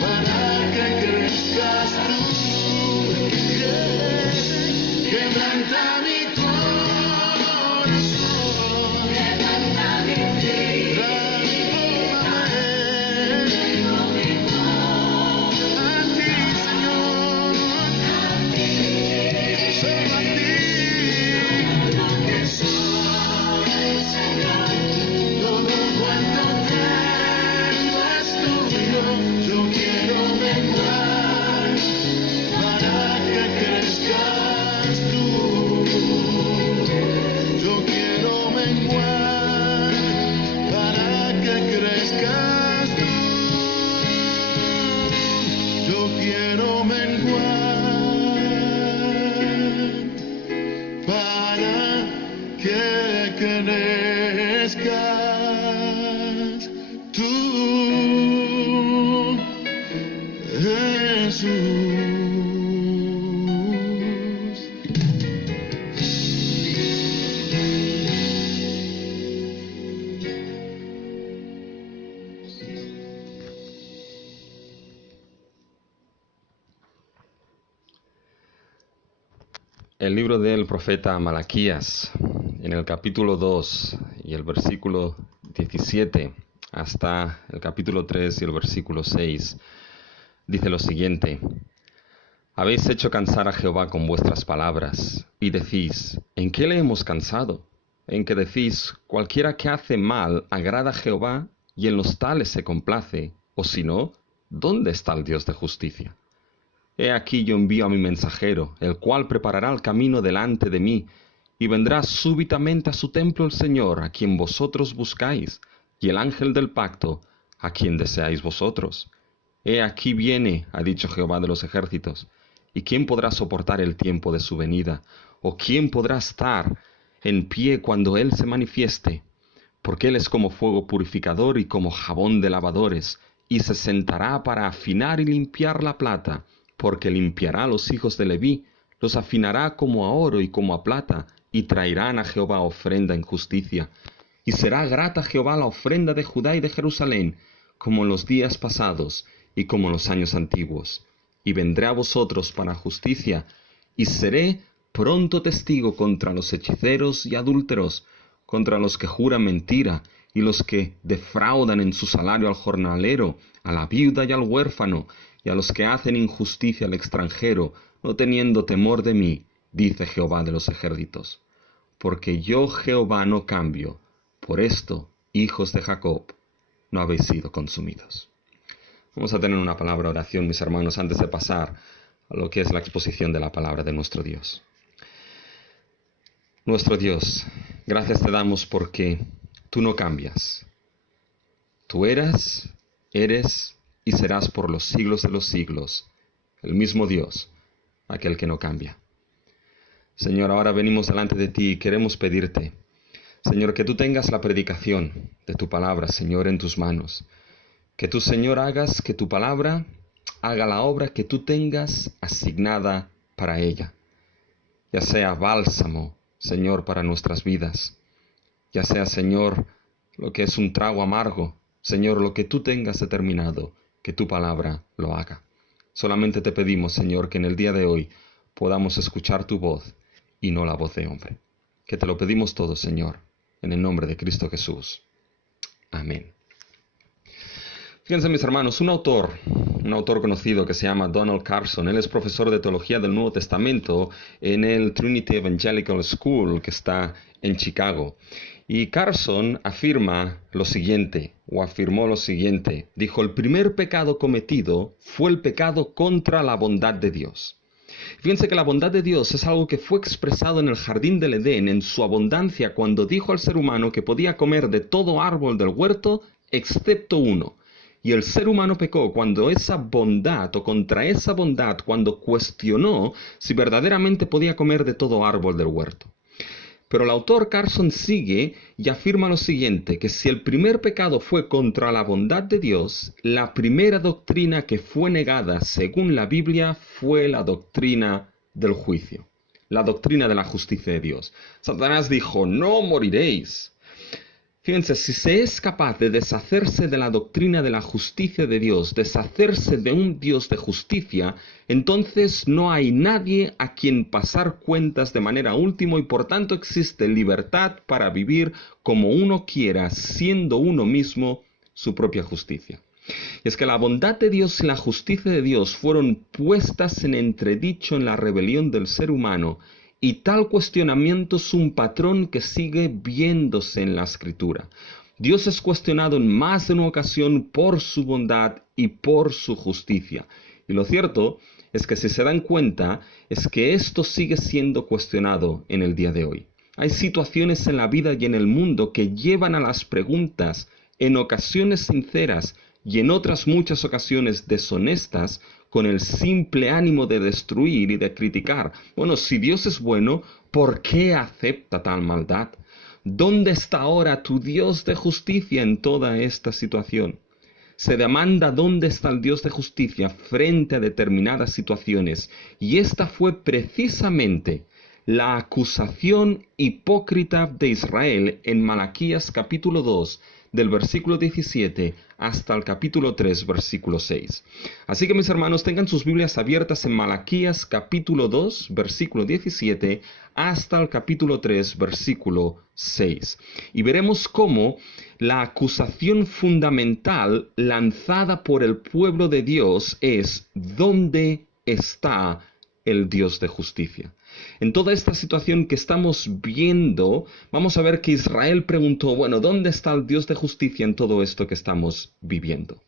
para que crezcas tú. Quebranta mi corazón, quebranta mi vida, a ti, Señor, solo a ti. Lo que soy, Señor, todo cuanto tengo es tuyo. Yo quiero menguar para que crezcas tú. Yo quiero menguar para que crezcas tú. Yo quiero menguar para que crezcas tú, Jesús. El libro del profeta Malaquías, en el capítulo 2 y el versículo 17 hasta el capítulo 3 y el versículo 6, dice lo siguiente: Habéis hecho cansar a Jehová con vuestras palabras, y decís, ¿en qué le hemos cansado? En que decís, cualquiera que hace mal agrada a Jehová, y en los tales se complace, o si no, ¿dónde está el Dios de justicia? He aquí yo envío a mi mensajero, el cual preparará el camino delante de mí, y vendrá súbitamente a su templo el Señor, a quien vosotros buscáis, y el ángel del pacto, a quien deseáis vosotros. He aquí viene, ha dicho Jehová de los ejércitos. ¿Y quién podrá soportar el tiempo de su venida? ¿O quién podrá estar en pie cuando Él se manifieste? Porque Él es como fuego purificador y como jabón de lavadores, y se sentará para afinar y limpiar la plata, porque limpiará a los hijos de Leví, los afinará como a oro y como a plata, y traerán a Jehová ofrenda en justicia. Y será grata a Jehová la ofrenda de Judá y de Jerusalén, como en los días pasados y como en los años antiguos. Y vendré a vosotros para justicia, y seré pronto testigo contra los hechiceros y adúlteros, contra los que juran mentira, y los que defraudan en su salario al jornalero, a la viuda y al huérfano, y a los que hacen injusticia al extranjero, no teniendo temor de mí, dice Jehová de los ejércitos. Porque yo Jehová no cambio, por esto, hijos de Jacob, no habéis sido consumidos. Vamos a tener una palabra de oración, mis hermanos, antes de pasar a lo que es la exposición de la palabra de nuestro Dios. Nuestro Dios, gracias te damos porque tú no cambias. Tú eres y serás por los siglos de los siglos el mismo Dios, aquel que no cambia. Señor, ahora venimos delante de ti y queremos pedirte, Señor, que tú tengas la predicación de tu palabra, Señor, en tus manos. Que tú, Señor, hagas que tu palabra haga la obra que tú tengas asignada para ella. Ya sea bálsamo, Señor, para nuestras vidas. Ya sea, Señor, lo que es un trago amargo. Señor, lo que tú tengas determinado, que tu palabra lo haga. Solamente te pedimos, Señor, que en el día de hoy podamos escuchar tu voz y no la voz de hombre. Que te lo pedimos todo, Señor, en el nombre de Cristo Jesús. Amén. Fíjense, mis hermanos, un autor conocido que se llama Donald Carson, él es profesor de teología del Nuevo Testamento en el Trinity Evangelical School que está en Chicago. Y Carson afirmó lo siguiente, dijo: el primer pecado cometido fue el pecado contra la bondad de Dios. Fíjense que la bondad de Dios es algo que fue expresado en el jardín del Edén en su abundancia cuando dijo al ser humano que podía comer de todo árbol del huerto excepto uno. Y el ser humano pecó cuando esa bondad o contra esa bondad, cuando cuestionó si verdaderamente podía comer de todo árbol del huerto. Pero el autor Carson sigue y afirma lo siguiente, que si el primer pecado fue contra la bondad de Dios, la primera doctrina que fue negada según la Biblia fue la doctrina del juicio, la doctrina de la justicia de Dios. Satanás dijo: no moriréis. Fíjense, si se es capaz de deshacerse de la doctrina de la justicia de Dios, deshacerse de un Dios de justicia, entonces no hay nadie a quien pasar cuentas de manera última y por tanto existe libertad para vivir como uno quiera, siendo uno mismo su propia justicia. Y es que la bondad de Dios y la justicia de Dios fueron puestas en entredicho en la rebelión del ser humano. Y tal cuestionamiento es un patrón que sigue viéndose en la Escritura. Dios es cuestionado en más de una ocasión por su bondad y por su justicia. Y lo cierto es que si se dan cuenta, es que esto sigue siendo cuestionado en el día de hoy. Hay situaciones en la vida y en el mundo que llevan a las preguntas, en ocasiones sinceras y en otras muchas ocasiones deshonestas, con el simple ánimo de destruir y de criticar. Bueno, si Dios es bueno, ¿por qué acepta tal maldad? ¿Dónde está ahora tu Dios de justicia en toda esta situación? Se demanda dónde está el Dios de justicia frente a determinadas situaciones. Y esta fue precisamente la acusación hipócrita de Israel en Malaquías capítulo 2, del versículo 17 hasta el capítulo 3, versículo 6. Así que, mis hermanos, tengan sus Biblias abiertas en Malaquías capítulo 2, versículo 17 hasta el capítulo 3, versículo 6. Y veremos cómo la acusación fundamental lanzada por el pueblo de Dios es: ¿dónde está el Dios de justicia? En toda esta situación que estamos viendo, vamos a ver que Israel preguntó: bueno, ¿dónde está el Dios de justicia en todo esto que estamos viviendo?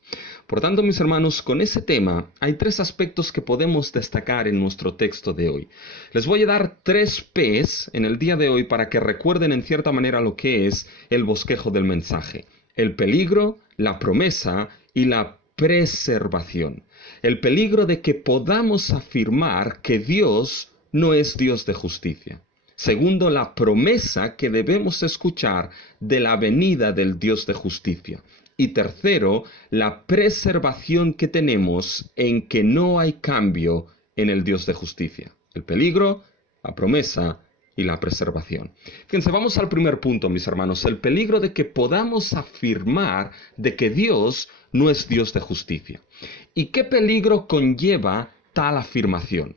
Por tanto, mis hermanos, con ese tema hay tres aspectos que podemos destacar en nuestro texto de hoy. Les voy a dar 3 P's en el día de hoy para que recuerden en cierta manera lo que es el bosquejo del mensaje: el peligro, la promesa y la preservación. El peligro de que podamos afirmar que Dios no es Dios de justicia. Segundo, la promesa que debemos escuchar de la venida del Dios de justicia. Y tercero, la preservación que tenemos en que no hay cambio en el Dios de justicia. El peligro, la promesa y la preservación. Fíjense, vamos al primer punto, mis hermanos. El peligro de que podamos afirmar de que Dios no es Dios de justicia. ¿Y qué peligro conlleva tal afirmación?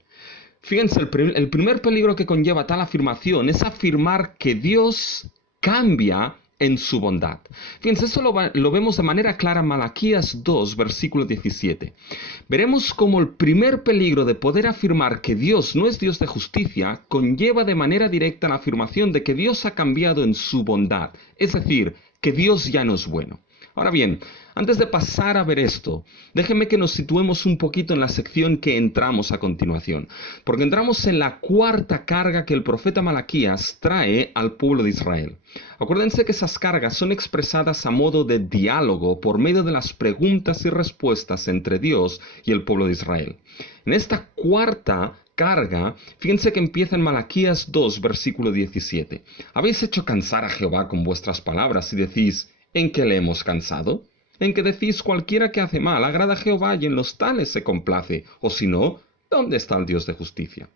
Fíjense, el primer peligro que conlleva tal afirmación es afirmar que Dios cambia en su bondad. Fíjense, eso lo vemos de manera clara en Malaquías 2, versículo 17. Veremos cómo el primer peligro de poder afirmar que Dios no es Dios de justicia conlleva de manera directa la afirmación de que Dios ha cambiado en su bondad, es decir, que Dios ya no es bueno. Ahora bien, antes de pasar a ver esto, déjenme que nos situemos un poquito en la sección que entramos a continuación, porque entramos en la cuarta carga que el profeta Malaquías trae al pueblo de Israel. Acuérdense que esas cargas son expresadas a modo de diálogo por medio de las preguntas y respuestas entre Dios y el pueblo de Israel. En esta cuarta carga, fíjense que empieza en Malaquías 2, versículo 17. Habéis hecho cansar a Jehová con vuestras palabras y decís, ¿en qué le hemos cansado? En que decís cualquiera que hace mal agrada a Jehová y en los tales se complace, o si no, ¿dónde está el Dios de justicia?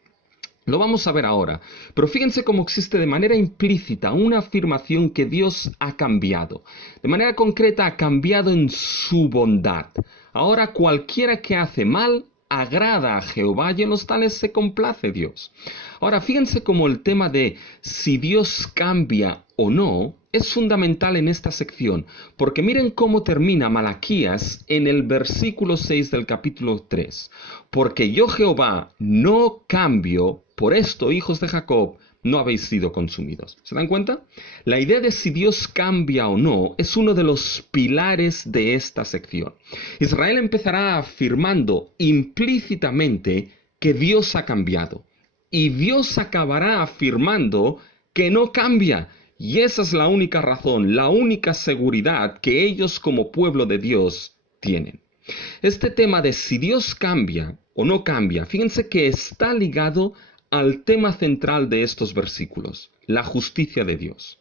Lo vamos a ver ahora, pero fíjense cómo existe de manera implícita una afirmación que Dios ha cambiado. De manera concreta ha cambiado en su bondad. Ahora cualquiera que hace mal agrada a Jehová y en los tales se complace Dios. Ahora fíjense cómo el tema de si Dios cambia o no es fundamental en esta sección, porque miren cómo termina Malaquías en el versículo 6 del capítulo 3. Porque yo Jehová no cambio, por esto, hijos de Jacob, no habéis sido consumidos. ¿Se dan cuenta? La idea de si Dios cambia o no es uno de los pilares de esta sección. Israel empezará afirmando implícitamente que Dios ha cambiado. Y Dios acabará afirmando que no cambia. Y esa es la única razón, la única seguridad que ellos como pueblo de Dios tienen. Este tema de si Dios cambia o no cambia, fíjense que está ligado al tema central de estos versículos, la justicia de Dios.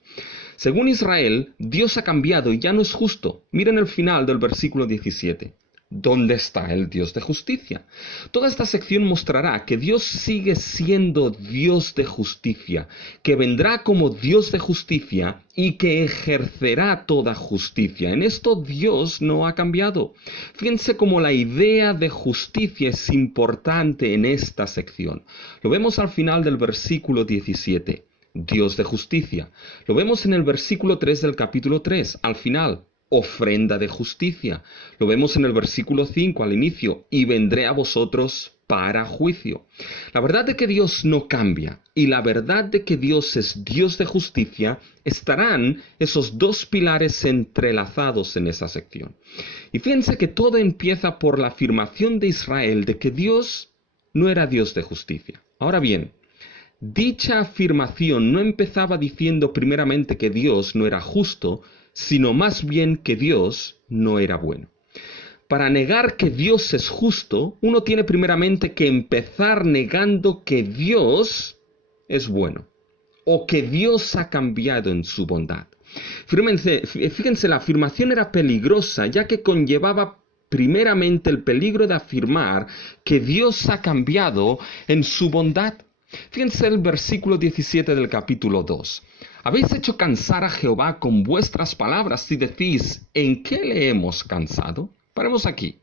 Según Israel, Dios ha cambiado y ya no es justo. Miren el final del versículo 17. ¿Dónde está el Dios de justicia? Toda esta sección mostrará que Dios sigue siendo Dios de justicia, que vendrá como Dios de justicia y que ejercerá toda justicia. En esto Dios no ha cambiado. Fíjense cómo la idea de justicia es importante en esta sección. Lo vemos al final del versículo 17. Dios de justicia. Lo vemos en el versículo 3 del capítulo 3, al final. Ofrenda de justicia. Lo vemos en el versículo 5 al inicio, y vendré a vosotros para juicio. La verdad de que Dios no cambia y la verdad de que Dios es Dios de justicia estarán esos dos pilares entrelazados en esa sección. Y fíjense que todo empieza por la afirmación de Israel de que Dios no era Dios de justicia. Ahora bien, dicha afirmación no empezaba diciendo primeramente que Dios no era justo, sino más bien que Dios no era bueno. Para negar que Dios es justo, uno tiene primeramente que empezar negando que Dios es bueno, o que Dios ha cambiado en su bondad. Fíjense, la afirmación era peligrosa, ya que conllevaba primeramente el peligro de afirmar que Dios ha cambiado en su bondad. Fíjense el versículo 17 del capítulo 2. Habéis hecho cansar a Jehová con vuestras palabras y decís, ¿en qué le hemos cansado? Paremos aquí.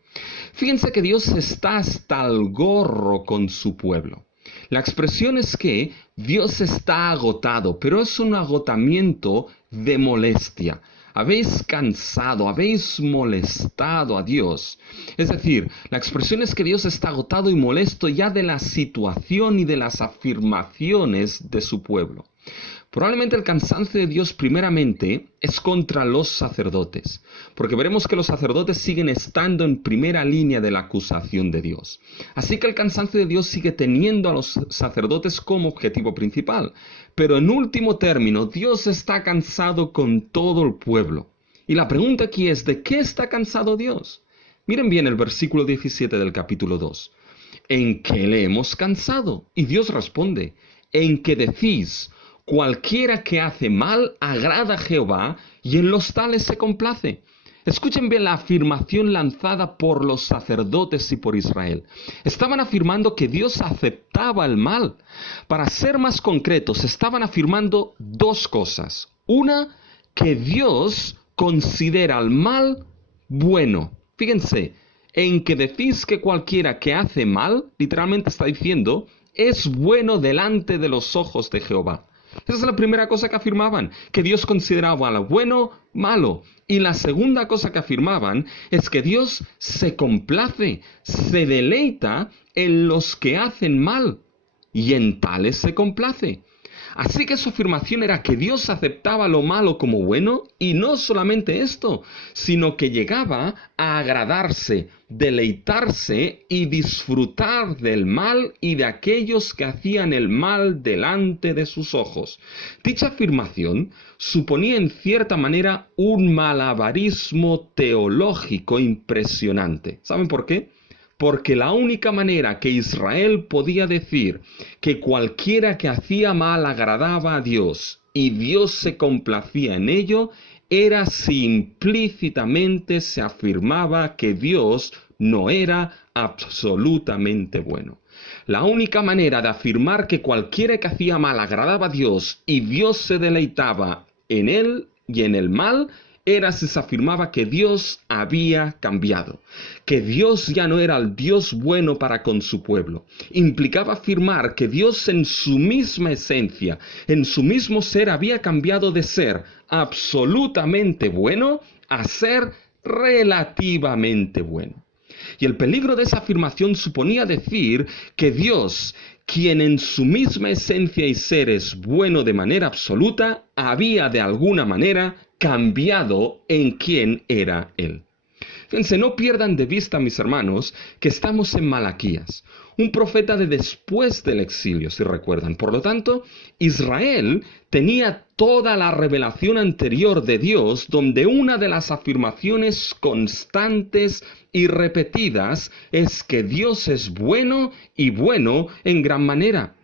Fíjense que Dios está hasta el gorro con su pueblo. La expresión es que Dios está agotado, pero es un agotamiento de molestia. Habéis cansado, habéis molestado a Dios. Es decir, la expresión es que Dios está agotado y molesto ya de la situación y de las afirmaciones de su pueblo. Probablemente el cansancio de Dios primeramente es contra los sacerdotes, porque veremos que los sacerdotes siguen estando en primera línea de la acusación de Dios. Así que el cansancio de Dios sigue teniendo a los sacerdotes como objetivo principal, pero en último término Dios está cansado con todo el pueblo. Y la pregunta aquí es, ¿de qué está cansado Dios? Miren bien el versículo 17 del capítulo 2. ¿En qué le hemos cansado? Y Dios responde, en que decís, cualquiera que hace mal agrada a Jehová, y en los tales se complace. Escuchen bien la afirmación lanzada por los sacerdotes y por Israel. Estaban afirmando que Dios aceptaba el mal. Para ser más concretos, estaban afirmando dos cosas. Una, que Dios considera el mal bueno. Fíjense, en que decís que cualquiera que hace mal, literalmente está diciendo, es bueno delante de los ojos de Jehová. Esa es la primera cosa que afirmaban, que Dios consideraba lo bueno malo. Y la segunda cosa que afirmaban es que Dios se complace, se deleita en los que hacen mal, y en tales se complace. Así que su afirmación era que Dios aceptaba lo malo como bueno, y no solamente esto, sino que llegaba a agradarse, deleitarse y disfrutar del mal y de aquellos que hacían el mal delante de sus ojos. Dicha afirmación suponía en cierta manera un malabarismo teológico impresionante. ¿Saben por qué? Porque la única manera que Israel podía decir que cualquiera que hacía mal agradaba a Dios y Dios se complacía en ello, era si implícitamente se afirmaba que Dios no era absolutamente bueno. La única manera de afirmar que cualquiera que hacía mal agradaba a Dios y Dios se deleitaba en él y en el mal, era si se afirmaba que Dios había cambiado, que Dios ya no era el Dios bueno para con su pueblo. Implicaba afirmar que Dios en su misma esencia, en su mismo ser, había cambiado de ser absolutamente bueno a ser relativamente bueno. Y el peligro de esa afirmación suponía decir que Dios, quien en su misma esencia y ser es bueno de manera absoluta, había de alguna manera cambiado en quién era Él. Fíjense, no pierdan de vista, mis hermanos, que estamos en Malaquías, un profeta de después del exilio, si recuerdan. Por lo tanto, Israel tenía toda la revelación anterior de Dios, donde una de las afirmaciones constantes y repetidas es que Dios es bueno y bueno en gran manera.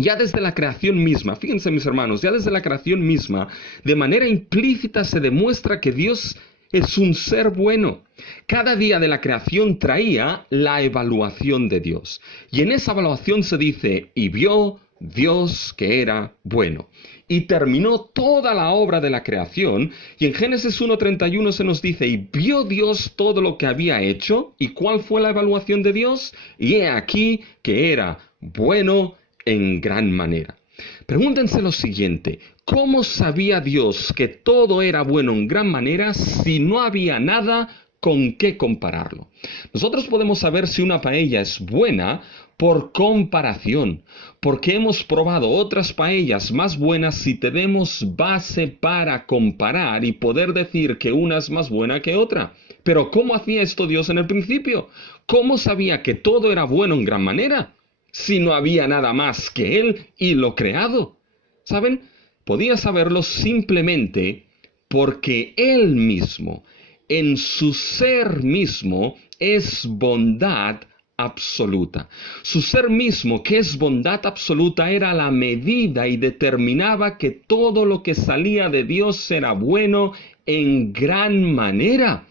Ya desde la creación misma, fíjense mis hermanos, ya desde la creación misma, de manera implícita se demuestra que Dios es un ser bueno. Cada día de la creación traía la evaluación de Dios. Y en esa evaluación se dice, y vio Dios que era bueno. Y terminó toda la obra de la creación. Y en Génesis 1:31 se nos dice, y vio Dios todo lo que había hecho. ¿Y cuál fue la evaluación de Dios? Y he aquí que era bueno en gran manera. Pregúntense lo siguiente, ¿cómo sabía Dios que todo era bueno en gran manera si no había nada con qué compararlo? Nosotros podemos saber si una paella es buena por comparación, porque hemos probado otras paellas más buenas si tenemos base para comparar y poder decir que una es más buena que otra. Pero ¿cómo hacía esto Dios en el principio? ¿Cómo sabía que todo era bueno en gran manera si no había nada más que Él y lo creado? ¿Saben? Podía saberlo simplemente porque Él mismo, en su ser mismo, es bondad absoluta. Su ser mismo, que es bondad absoluta, era la medida y determinaba que todo lo que salía de Dios era bueno en gran manera.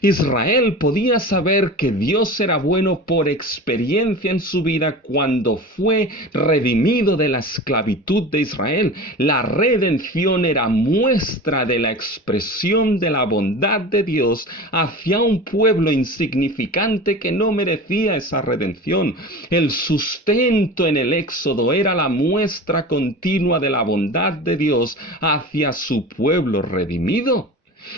Israel podía saber que Dios era bueno por experiencia en su vida cuando fue redimido de la esclavitud de Israel. La redención era muestra de la expresión de la bondad de Dios hacia un pueblo insignificante que no merecía esa redención. El sustento en el Éxodo era la muestra continua de la bondad de Dios hacia su pueblo redimido.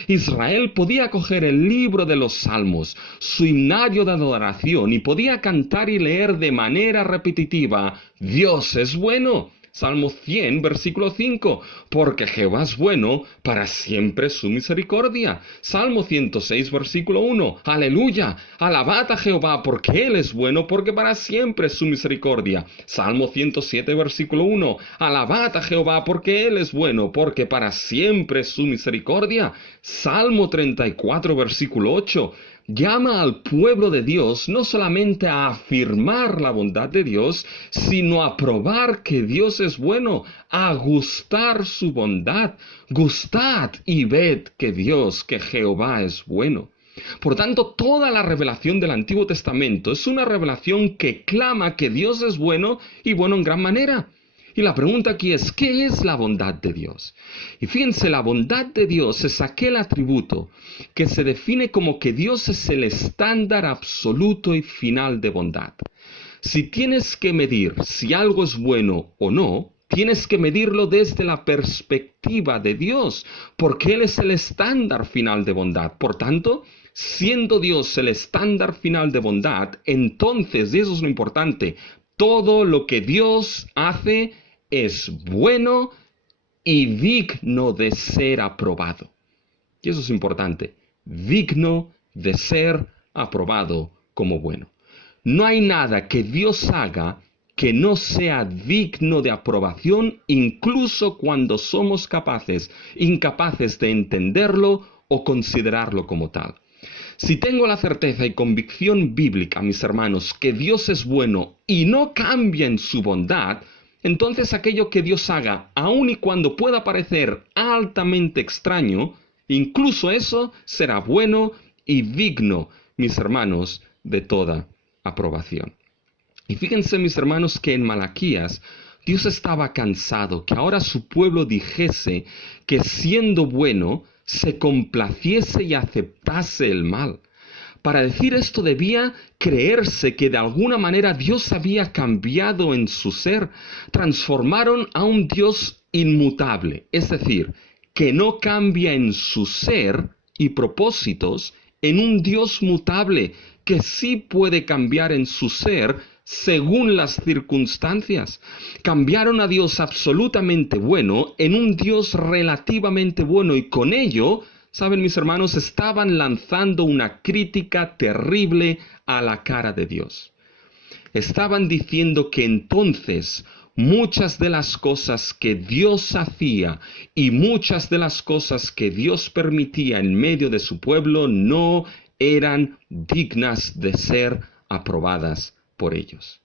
Israel podía coger el libro de los Salmos, su himnario de adoración, y podía cantar y leer de manera repetitiva, Dios es bueno. Salmo 100, versículo 5, porque Jehová es bueno, para siempre su misericordia. Salmo 106, versículo 1, aleluya, alabad a Jehová, porque Él es bueno, porque para siempre es su misericordia. Salmo 107, versículo 1, alabad a Jehová, porque Él es bueno, porque para siempre es su misericordia. Salmo 34, versículo 8, llama al pueblo de Dios no solamente a afirmar la bondad de Dios, sino a probar que Dios es bueno, a gustar su bondad. Gustad y ved que Dios, que Jehová es bueno. Por tanto, toda la revelación del Antiguo Testamento es una revelación que clama que Dios es bueno y bueno en gran manera. Y la pregunta aquí es, ¿qué es la bondad de Dios? Y fíjense, la bondad de Dios es aquel atributo que se define como que Dios es el estándar absoluto y final de bondad. Si tienes que medir si algo es bueno o no, tienes que medirlo desde la perspectiva de Dios, porque Él es el estándar final de bondad. Por tanto, siendo Dios el estándar final de bondad, entonces, y eso es lo importante, todo lo que Dios hace es bueno y digno de ser aprobado. Y eso es importante, digno de ser aprobado como bueno. No hay nada que Dios haga que no sea digno de aprobación, incluso cuando somos incapaces de entenderlo o considerarlo como tal. Si tengo la certeza y convicción bíblica, mis hermanos, que Dios es bueno y no cambia en su bondad, entonces aquello que Dios haga, aun y cuando pueda parecer altamente extraño, incluso eso será bueno y digno, mis hermanos, de toda aprobación. Y fíjense, mis hermanos, que en Malaquías Dios estaba cansado que ahora su pueblo dijese que siendo bueno se complaciese y aceptase el mal. Para decir esto debía creerse que de alguna manera Dios había cambiado en su ser. Transformaron a un Dios inmutable, es decir, que no cambia en su ser y propósitos, en un Dios mutable que sí puede cambiar en su ser según las circunstancias. Cambiaron a Dios absolutamente bueno en un Dios relativamente bueno y con ello, saben mis hermanos, estaban lanzando una crítica terrible a la cara de Dios. Estaban diciendo que entonces muchas de las cosas que Dios hacía y muchas de las cosas que Dios permitía en medio de su pueblo no eran dignas de ser aprobadas por ellos.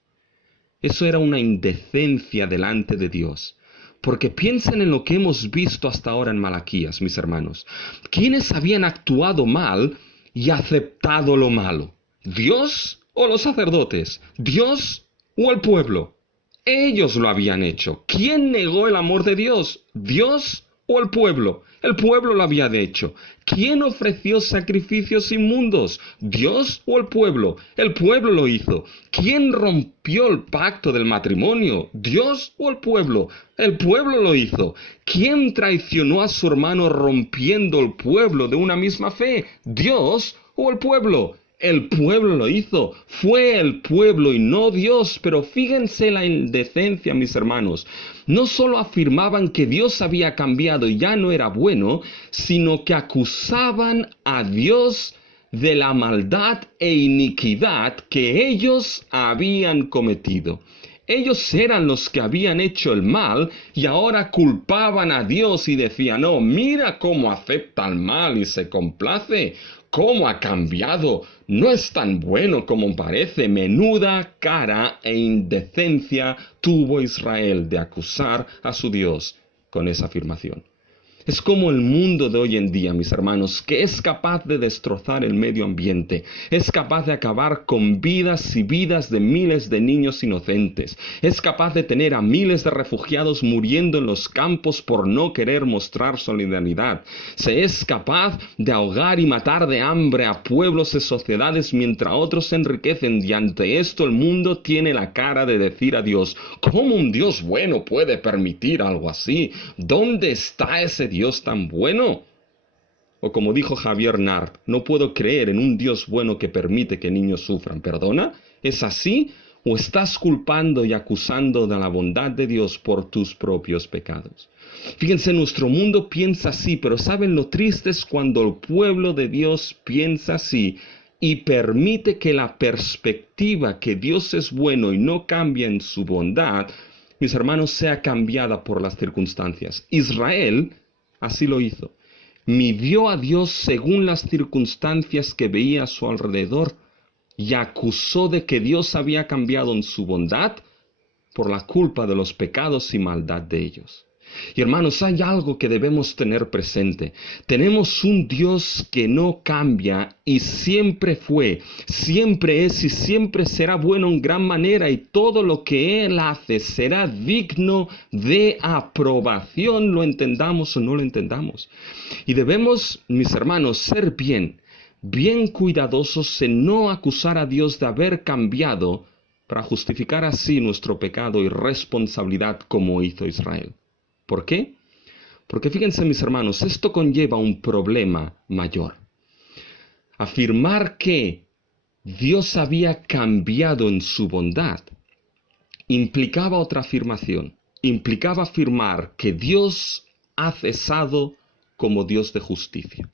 Eso era una indecencia delante de Dios. Porque piensen en lo que hemos visto hasta ahora en Malaquías, mis hermanos. ¿Quiénes habían actuado mal y aceptado lo malo? ¿Dios o los sacerdotes? ¿Dios o el pueblo? Ellos lo habían hecho. ¿Quién negó el amor de Dios? ¿Dios o el pueblo? El pueblo lo había hecho. ¿Quién ofreció sacrificios inmundos? ¿Dios o el pueblo? El pueblo lo hizo. ¿Quién rompió el pacto del matrimonio? ¿Dios o el pueblo? El pueblo lo hizo. ¿Quién traicionó a su hermano rompiendo el pueblo de una misma fe? ¿Dios o el pueblo? El pueblo lo hizo, fue el pueblo y no Dios. Pero fíjense la indecencia, mis hermanos. No solo afirmaban que Dios había cambiado y ya no era bueno, sino que acusaban a Dios de la maldad e iniquidad que ellos habían cometido. Ellos eran los que habían hecho el mal y ahora culpaban a Dios y decían, no, mira cómo acepta el mal y se complace. ¿Cómo ha cambiado? No es tan bueno como parece. Menuda cara e indecencia tuvo Israel de acusar a su Dios con esa afirmación. Es como el mundo de hoy en día, mis hermanos, que es capaz de destrozar el medio ambiente, es capaz de acabar con vidas y vidas de miles de niños inocentes, es capaz de tener a miles de refugiados muriendo en los campos por no querer mostrar solidaridad, se es capaz de ahogar y matar de hambre a pueblos y sociedades mientras otros se enriquecen, y ante esto el mundo tiene la cara de decir a Dios, ¿cómo un Dios bueno puede permitir algo así? ¿Dónde está ese Dios tan bueno? O como dijo Javier Nart, no puedo creer en un Dios bueno que permite que niños sufran. ¿Perdona? ¿Es así? ¿O estás culpando y acusando de la bondad de Dios por tus propios pecados? Fíjense, nuestro mundo piensa así, pero ¿saben lo triste es cuando el pueblo de Dios piensa así y permite que la perspectiva que Dios es bueno y no cambia en su bondad, mis hermanos, sea cambiada por las circunstancias? Israel así lo hizo. midió a Dios según las circunstancias que veía a su alrededor y acusó de que Dios había cambiado en su bondad por la culpa de los pecados y maldad de ellos. Y hermanos, hay algo que debemos tener presente. Tenemos un Dios que no cambia y siempre fue, siempre es y siempre será bueno en gran manera, y todo lo que Él hace será digno de aprobación, lo entendamos o no lo entendamos. Y debemos, mis hermanos, ser bien cuidadosos en no acusar a Dios de haber cambiado para justificar así nuestro pecado y responsabilidad como hizo Israel. ¿Por qué? Porque fíjense, mis hermanos, esto conlleva un problema mayor. Afirmar que Dios había cambiado en su bondad implicaba otra afirmación. Implicaba afirmar que Dios ha cesado como Dios de justicia.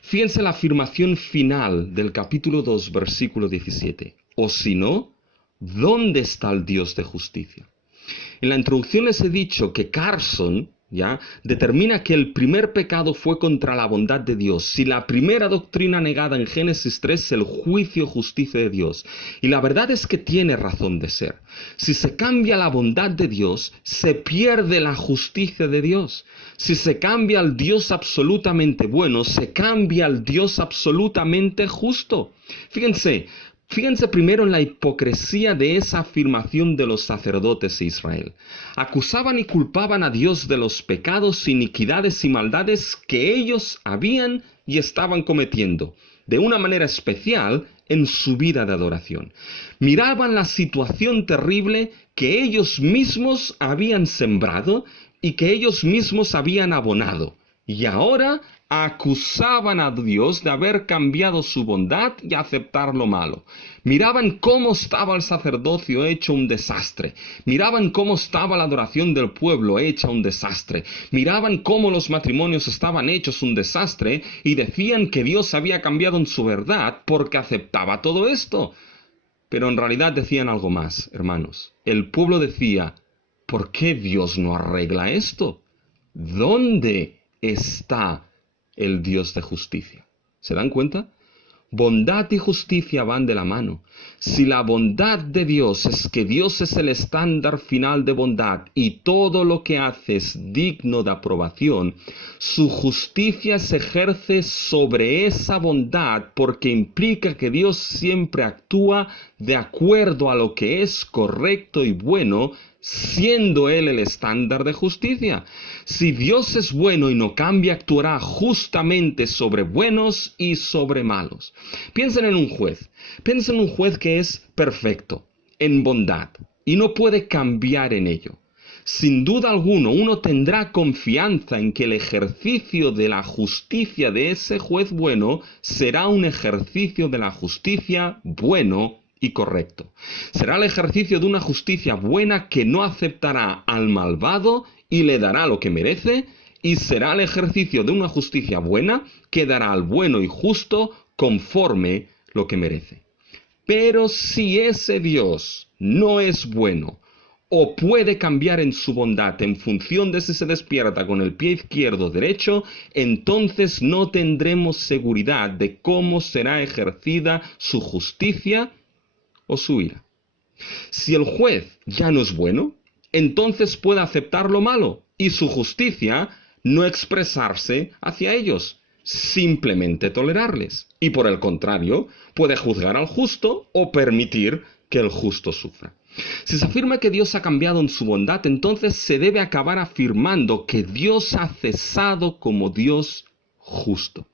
Fíjense la afirmación final del capítulo 2, versículo 17. O si no, ¿dónde está el Dios de justicia? En la introducción les he dicho que Carson determina que el primer pecado fue contra la bondad de Dios. Si la primera doctrina negada en Génesis 3 es el juicio justicia de Dios. Y la verdad es que tiene razón de ser. Si se cambia la bondad de Dios, se pierde la justicia de Dios. Si se cambia al Dios absolutamente bueno, se cambia al Dios absolutamente justo. Fíjense primero en la hipocresía de esa afirmación de los sacerdotes de Israel. Acusaban y culpaban a Dios de los pecados, iniquidades y maldades que ellos habían y estaban cometiendo, de una manera especial en su vida de adoración. Miraban la situación terrible que ellos mismos habían sembrado y que ellos mismos habían abonado, y ahora acusaban a Dios de haber cambiado su bondad y aceptar lo malo. Miraban cómo estaba el sacerdocio hecho un desastre. Miraban cómo estaba la adoración del pueblo hecha un desastre. Miraban cómo los matrimonios estaban hechos un desastre y decían que Dios había cambiado en su verdad porque aceptaba todo esto. Pero en realidad decían algo más, hermanos. El pueblo decía, ¿por qué Dios no arregla esto? ¿Dónde está el Dios de justicia? ¿Se dan cuenta? Bondad y justicia van de la mano. Si la bondad de Dios es que Dios es el estándar final de bondad y todo lo que hace es digno de aprobación, su justicia se ejerce sobre esa bondad porque implica que Dios siempre actúa de acuerdo a lo que es correcto y bueno, siendo Él el estándar de justicia. Si Dios es bueno y no cambia, actuará justamente sobre buenos y sobre malos. Piensen en un juez. Piensen en un juez que es perfecto, en bondad, y no puede cambiar en ello. Sin duda alguna, uno tendrá confianza en que el ejercicio de la justicia de ese juez bueno será un ejercicio de la justicia bueno y correcto. Será el ejercicio de una justicia buena que no aceptará al malvado y le dará lo que merece, y será el ejercicio de una justicia buena que dará al bueno y justo conforme lo que merece. Pero si ese Dios no es bueno o puede cambiar en su bondad en función de si se despierta con el pie izquierdo o derecho, entonces no tendremos seguridad de cómo será ejercida su justicia o su ira. Si el juez ya no es bueno, entonces puede aceptar lo malo y su justicia no expresarse hacia ellos, simplemente tolerarles. Y por el contrario, puede juzgar al justo o permitir que el justo sufra. Si se afirma que Dios ha cambiado en su bondad, entonces se debe acabar afirmando que Dios ha cesado como Dios justo.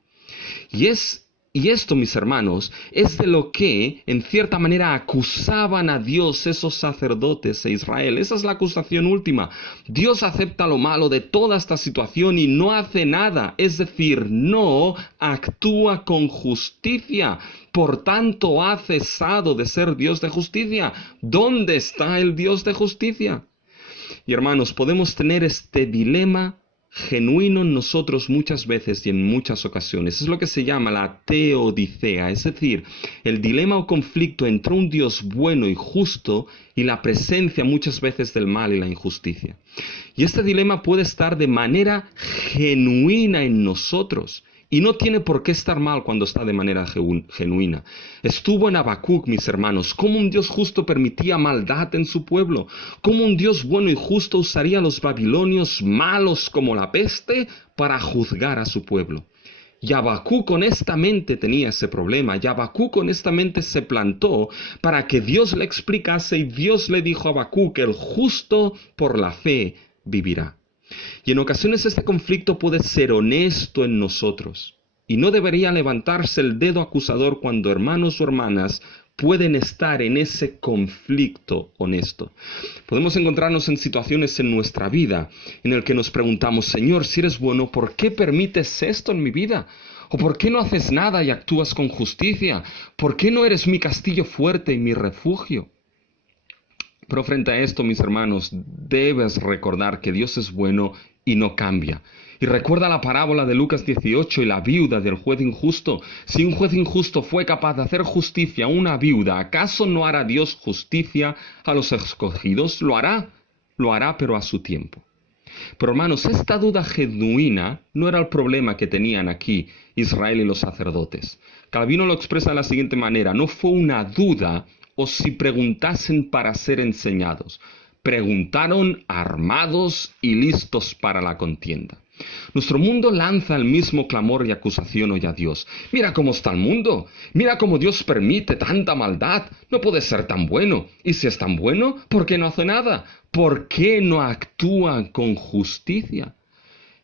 Y esto, mis hermanos, es de lo que, en cierta manera, acusaban a Dios esos sacerdotes de Israel. Esa es la acusación última. Dios acepta lo malo de toda esta situación y no hace nada. Es decir, no actúa con justicia. Por tanto, ha cesado de ser Dios de justicia. ¿Dónde está el Dios de justicia? Y hermanos, podemos tener este dilema genuino en nosotros muchas veces y en muchas ocasiones. Es lo que se llama la teodicea, es decir, el dilema o conflicto entre un Dios bueno y justo y la presencia muchas veces del mal y la injusticia. Y este dilema puede estar de manera genuina en nosotros. Y no tiene por qué estar mal cuando está de manera genuina. Estuvo en Habacuc, mis hermanos, cómo un Dios justo permitía maldad en su pueblo, cómo un Dios bueno y justo usaría a los babilonios malos como la peste para juzgar a su pueblo. Y Habacuc honestamente tenía ese problema, y Habacuc honestamente se plantó para que Dios le explicase, y Dios le dijo a Habacuc que el justo por la fe vivirá. Y en ocasiones este conflicto puede ser honesto en nosotros. Y no debería levantarse el dedo acusador cuando hermanos o hermanas pueden estar en ese conflicto honesto. Podemos encontrarnos en situaciones en nuestra vida en el que nos preguntamos, Señor, si eres bueno, ¿por qué permites esto en mi vida? ¿O por qué no haces nada y actúas con justicia? ¿Por qué no eres mi castillo fuerte y mi refugio? Pero frente a esto, mis hermanos, debes recordar que Dios es bueno y no cambia. Y recuerda la parábola de Lucas 18 y la viuda del juez injusto. Si un juez injusto fue capaz de hacer justicia a una viuda, ¿acaso no hará Dios justicia a los escogidos? Lo hará, pero a su tiempo. Pero hermanos, esta duda genuina no era el problema que tenían aquí Israel y los sacerdotes. Calvino lo expresa de la siguiente manera: no fue una duda o si preguntasen para ser enseñados. Preguntaron armados y listos para la contienda. Nuestro mundo lanza el mismo clamor y acusación hoy a Dios. Mira cómo está el mundo. Mira cómo Dios permite tanta maldad. No puede ser tan bueno. Y si es tan bueno, ¿por qué no hace nada? ¿Por qué no actúa con justicia?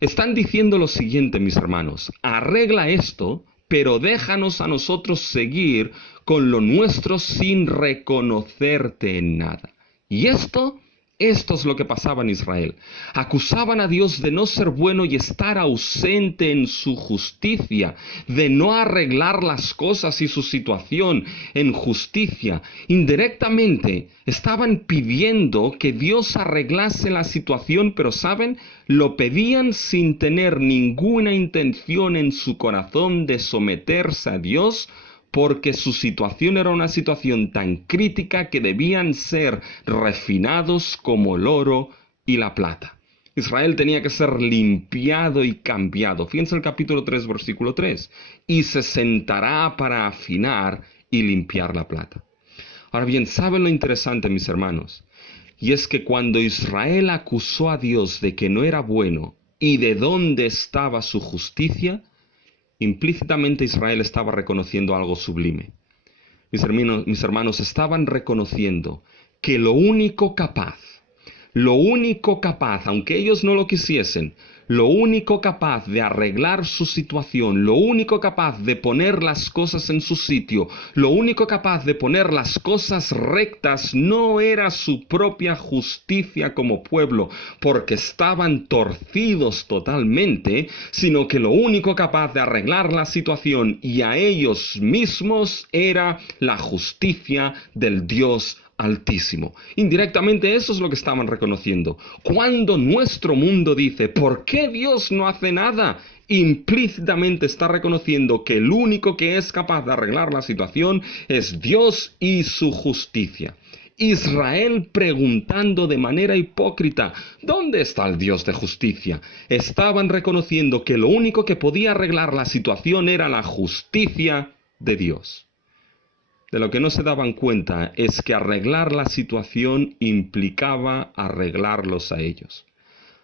Están diciendo lo siguiente, mis hermanos: arregla esto, pero déjanos a nosotros seguir con lo nuestro sin reconocerte en nada. Y esto es lo que pasaba en Israel. Acusaban a Dios de no ser bueno y estar ausente en su justicia, de no arreglar las cosas y su situación en justicia. Indirectamente estaban pidiendo que Dios arreglase la situación, pero ¿saben? Lo pedían sin tener ninguna intención en su corazón de someterse a Dios, porque su situación era una situación tan crítica que debían ser refinados como el oro y la plata. Israel tenía que ser limpiado y cambiado. Fíjense el capítulo 3, versículo 3. Y se sentará para afinar y limpiar la plata. Ahora bien, ¿saben lo interesante, mis hermanos? Y es que cuando Israel acusó a Dios de que no era bueno y de dónde estaba su justicia, implícitamente Israel estaba reconociendo algo sublime. Mis hermanos estaban reconociendo que lo único capaz, aunque ellos no lo quisiesen, lo único capaz de arreglar su situación, lo único capaz de poner las cosas en su sitio, lo único capaz de poner las cosas rectas no era su propia justicia como pueblo, porque estaban torcidos totalmente, sino que lo único capaz de arreglar la situación y a ellos mismos era la justicia del Dios Altísimo. Indirectamente eso es lo que estaban reconociendo. Cuando nuestro mundo dice, ¿por qué Dios no hace nada?, implícitamente está reconociendo que el único que es capaz de arreglar la situación es Dios y su justicia. Israel preguntando de manera hipócrita, ¿dónde está el Dios de justicia? Estaban reconociendo que lo único que podía arreglar la situación era la justicia de Dios. De lo que no se daban cuenta es que arreglar la situación implicaba arreglarlos a ellos.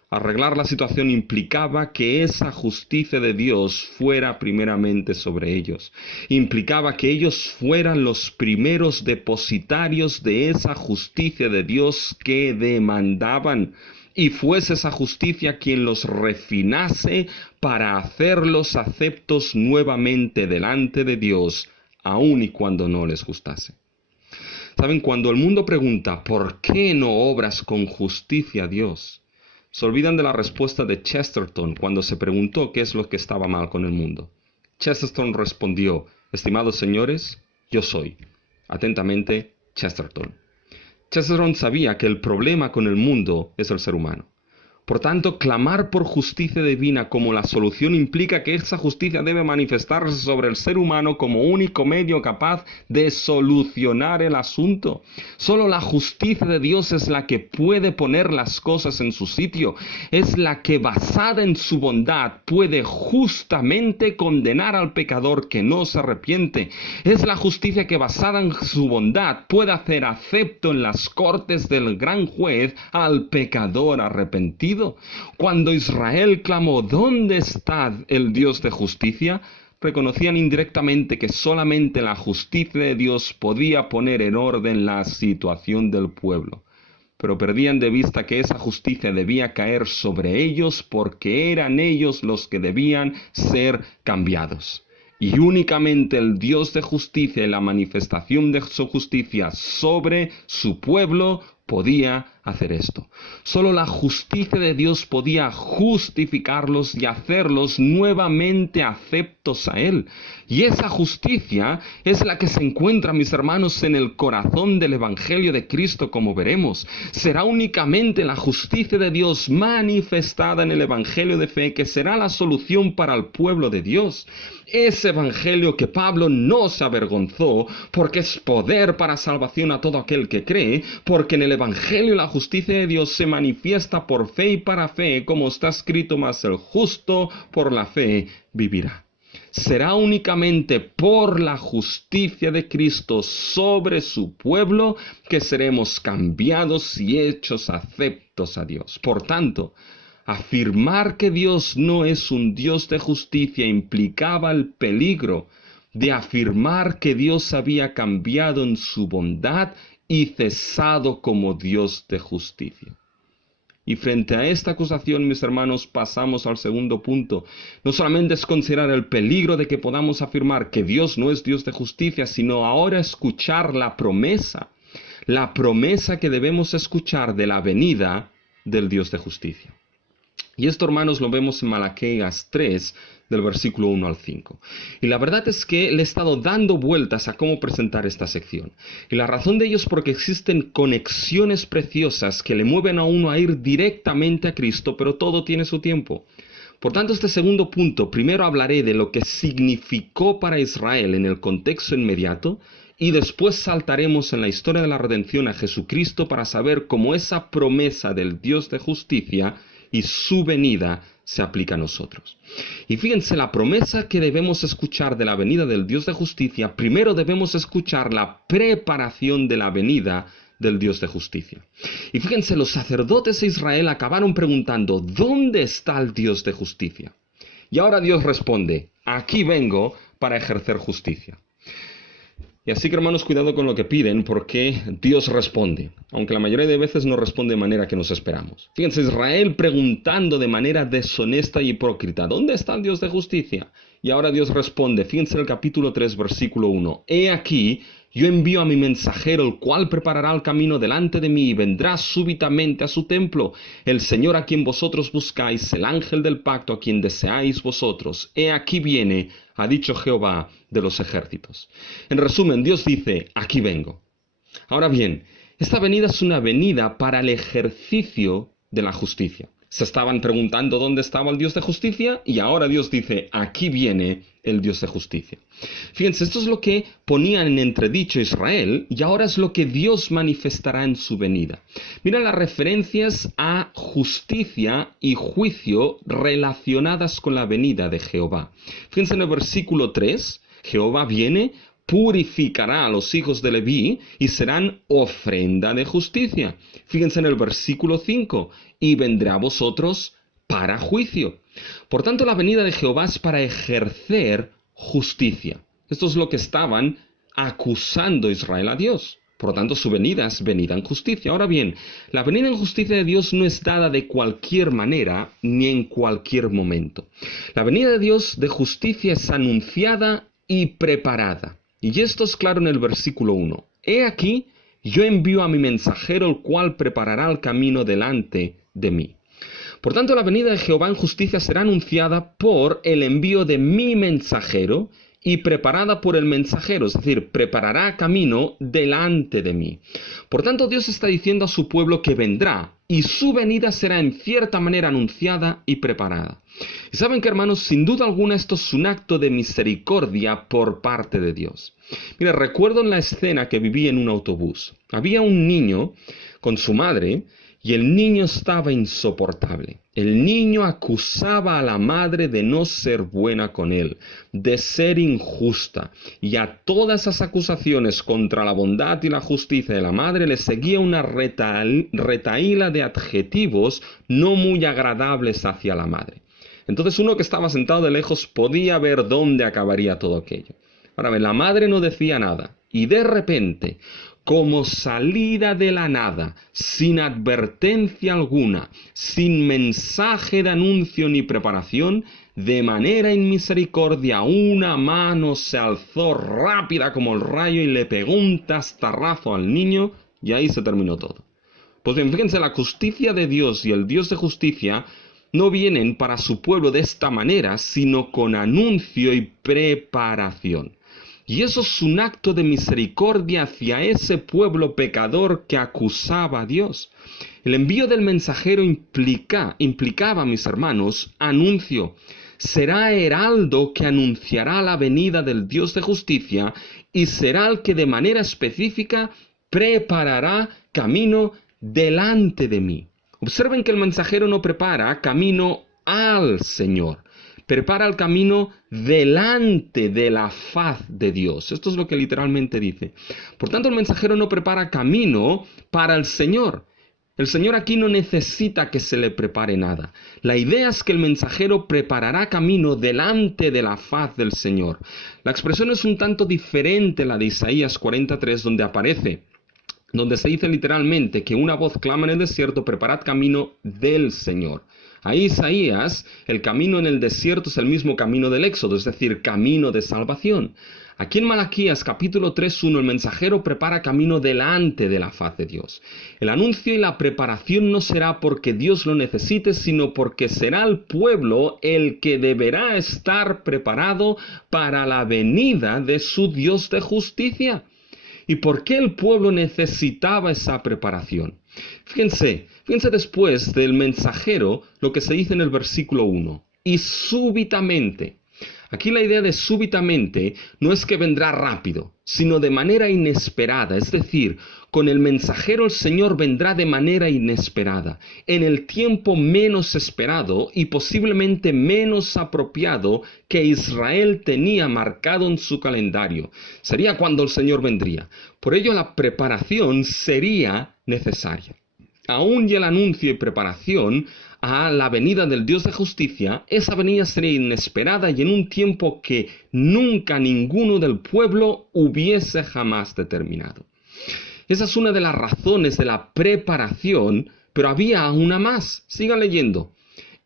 Arreglar la situación implicaba que esa justicia de Dios fuera primeramente sobre ellos. Implicaba que ellos fueran los primeros depositarios de esa justicia de Dios que demandaban. Y fuese esa justicia quien los refinase para hacerlos aceptos nuevamente delante de Dios, aun y cuando no les gustase. ¿Saben? Cuando el mundo pregunta, ¿por qué no obras con justicia, Dios?, se olvidan de la respuesta de Chesterton cuando se preguntó qué es lo que estaba mal con el mundo. Chesterton respondió, estimados señores, yo soy. Atentamente, Chesterton. Chesterton sabía que el problema con el mundo es el ser humano. Por tanto, clamar por justicia divina como la solución implica que esa justicia debe manifestarse sobre el ser humano como único medio capaz de solucionar el asunto. Solo la justicia de Dios es la que puede poner las cosas en su sitio. Es la que, basada en su bondad, puede justamente condenar al pecador que no se arrepiente. Es la justicia que, basada en su bondad, puede hacer acepto en las cortes del gran juez al pecador arrepentido. Cuando Israel clamó, ¿dónde está el Dios de justicia?, reconocían indirectamente que solamente la justicia de Dios podía poner en orden la situación del pueblo. Pero perdían de vista que esa justicia debía caer sobre ellos porque eran ellos los que debían ser cambiados. Y únicamente el Dios de justicia y la manifestación de su justicia sobre su pueblo podía hacer esto. Solo la justicia de Dios podía justificarlos y hacerlos nuevamente aceptos a Él. Y esa justicia es la que se encuentra, mis hermanos, en el corazón del Evangelio de Cristo, como veremos. Será únicamente la justicia de Dios manifestada en el Evangelio de fe que será la solución para el pueblo de Dios. Ese Evangelio que Pablo no se avergonzó, porque es poder para salvación a todo aquel que cree, porque en el Evangelio la justicia de Dios se manifiesta por fe y para fe, como está escrito, mas el justo por la fe vivirá. Será únicamente por la justicia de Cristo sobre su pueblo que seremos cambiados y hechos aceptos a Dios. Por tanto, afirmar que Dios no es un Dios de justicia implicaba el peligro de afirmar que Dios había cambiado en su bondad y cesado como Dios de justicia. Y frente a esta acusación, mis hermanos, pasamos al segundo punto. No solamente es considerar el peligro de que podamos afirmar que Dios no es Dios de justicia, sino ahora escuchar la promesa que debemos escuchar de la venida del Dios de justicia. Y esto, hermanos, lo vemos en Malaquías 3, del versículo 1 al 5. Y la verdad es que le he estado dando vueltas a cómo presentar esta sección. Y la razón de ello es porque existen conexiones preciosas que le mueven a uno a ir directamente a Cristo, pero todo tiene su tiempo. Por tanto, este segundo punto, primero hablaré de lo que significó para Israel en el contexto inmediato, y después saltaremos en la historia de la redención a Jesucristo para saber cómo esa promesa del Dios de justicia y su venida se aplica a nosotros. Y fíjense, la promesa que debemos escuchar de la venida del Dios de justicia, primero debemos escuchar la preparación de la venida del Dios de justicia. Y fíjense, los sacerdotes de Israel acabaron preguntando, ¿dónde está el Dios de justicia? Y ahora Dios responde, aquí vengo para ejercer justicia. Y así que, hermanos, cuidado con lo que piden, porque Dios responde, aunque la mayoría de veces no responde de manera que nos esperamos. Fíjense, Israel preguntando de manera deshonesta y hipócrita, ¿dónde está el Dios de justicia? Y ahora Dios responde, fíjense en el capítulo 3, versículo 1, He aquí, yo envío a mi mensajero, el cual preparará el camino delante de mí y vendrá súbitamente a su templo. El Señor a quien vosotros buscáis, el ángel del pacto a quien deseáis vosotros. He aquí viene, ha dicho Jehová de los ejércitos. En resumen, Dios dice, aquí vengo. Ahora bien, esta venida es una venida para el ejercicio de la justicia. Se estaban preguntando dónde estaba el Dios de justicia y ahora Dios dice, aquí viene el Dios de justicia. Fíjense, esto es lo que ponían en entredicho Israel y ahora es lo que Dios manifestará en su venida. Mira las referencias a justicia y juicio relacionadas con la venida de Jehová. Fíjense en el versículo 3, Jehová viene, purificará a los hijos de Leví y serán ofrenda de justicia. Fíjense en el versículo 5, y vendrá a vosotros para juicio. Por tanto, la venida de Jehová es para ejercer justicia. Esto es lo que estaban acusando Israel a Dios. Por lo tanto, su venida es venida en justicia. Ahora bien, la venida en justicia de Dios no es dada de cualquier manera ni en cualquier momento. La venida de Dios de justicia es anunciada y preparada. Y esto es claro en el versículo 1. He aquí, yo envío a mi mensajero, el cual preparará el camino delante de mí. Por tanto, la venida de Jehová en justicia será anunciada por el envío de mi mensajero y preparada por el mensajero, es decir, preparará camino delante de mí. Por tanto, Dios está diciendo a su pueblo que vendrá, y su venida será en cierta manera anunciada y preparada. Y saben que, hermanos, sin duda alguna esto es un acto de misericordia por parte de Dios. Mira, recuerdo en la escena que viví en un autobús. Había un niño con su madre y el niño estaba insoportable. El niño acusaba a la madre de no ser buena con él, de ser injusta, y a todas esas acusaciones contra la bondad y la justicia de la madre le seguía una retahíla de adjetivos no muy agradables hacia la madre. Entonces uno que estaba sentado de lejos podía ver dónde acabaría todo aquello. Ahora bien, la madre no decía nada, y de repente, como salida de la nada, sin advertencia alguna, sin mensaje de anuncio ni preparación, de manera inmisericordia, una mano se alzó rápida como el rayo y le pegó un tastarrazo al niño, y ahí se terminó todo. Pues bien, fíjense, la justicia de Dios y el Dios de justicia no vienen para su pueblo de esta manera, sino con anuncio y preparación. Y eso es un acto de misericordia hacia ese pueblo pecador que acusaba a Dios. El envío del mensajero implicaba, mis hermanos, anuncio. Será heraldo que anunciará la venida del Dios de justicia y será el que de manera específica preparará camino delante de mí. Observen que el mensajero no prepara camino al Señor. Prepara el camino delante de la faz de Dios. Esto es lo que literalmente dice. Por tanto, el mensajero no prepara camino para el Señor. El Señor aquí no necesita que se le prepare nada. La idea es que el mensajero preparará camino delante de la faz del Señor. La expresión es un tanto diferente a la de Isaías 43, donde se dice literalmente que una voz clama en el desierto, preparad camino del Señor. Ahí Isaías, el camino en el desierto es el mismo camino del Éxodo, es decir, camino de salvación. Aquí en Malaquías capítulo 3:1 el mensajero prepara camino delante de la faz de Dios. El anuncio y la preparación no será porque Dios lo necesite, sino porque será el pueblo el que deberá estar preparado para la venida de su Dios de justicia. ¿Y por qué el pueblo necesitaba esa preparación? Fíjense después del mensajero lo que se dice en el versículo 1. Y súbitamente. Aquí la idea de súbitamente no es que vendrá rápido, sino de manera inesperada. Es decir, con el mensajero el Señor vendrá de manera inesperada, en el tiempo menos esperado y posiblemente menos apropiado que Israel tenía marcado en su calendario. Sería cuando el Señor vendría. Por ello la preparación sería necesaria. Aún y el anuncio y preparación a la venida del Dios de justicia, esa venida sería inesperada y en un tiempo que nunca ninguno del pueblo hubiese jamás determinado. Esa es una de las razones de la preparación, pero había una más. Sigan leyendo.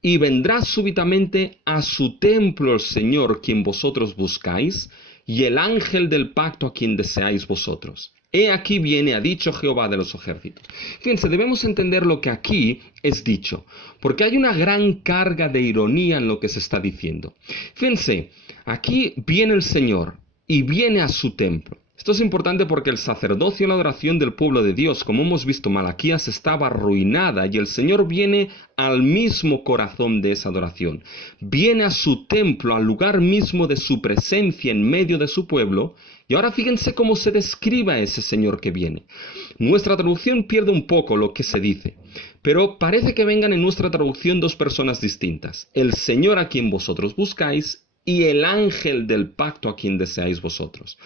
Y vendrá súbitamente a su templo el Señor, quien vosotros buscáis, y el ángel del pacto a quien deseáis vosotros. He aquí viene, ha dicho Jehová de los ejércitos. Fíjense, debemos entender lo que aquí es dicho, porque hay una gran carga de ironía en lo que se está diciendo. Fíjense, aquí viene el Señor y viene a su templo. Esto es importante porque el sacerdocio y la adoración del pueblo de Dios, como hemos visto, Malaquías estaba arruinada y el Señor viene al mismo corazón de esa adoración. Viene a su templo, al lugar mismo de su presencia en medio de su pueblo. Y ahora fíjense cómo se describe a ese Señor que viene. Nuestra traducción pierde un poco lo que se dice, pero parece que vengan en nuestra traducción dos personas distintas. El Señor a quien vosotros buscáis y el ángel del pacto a quien deseáis vosotros.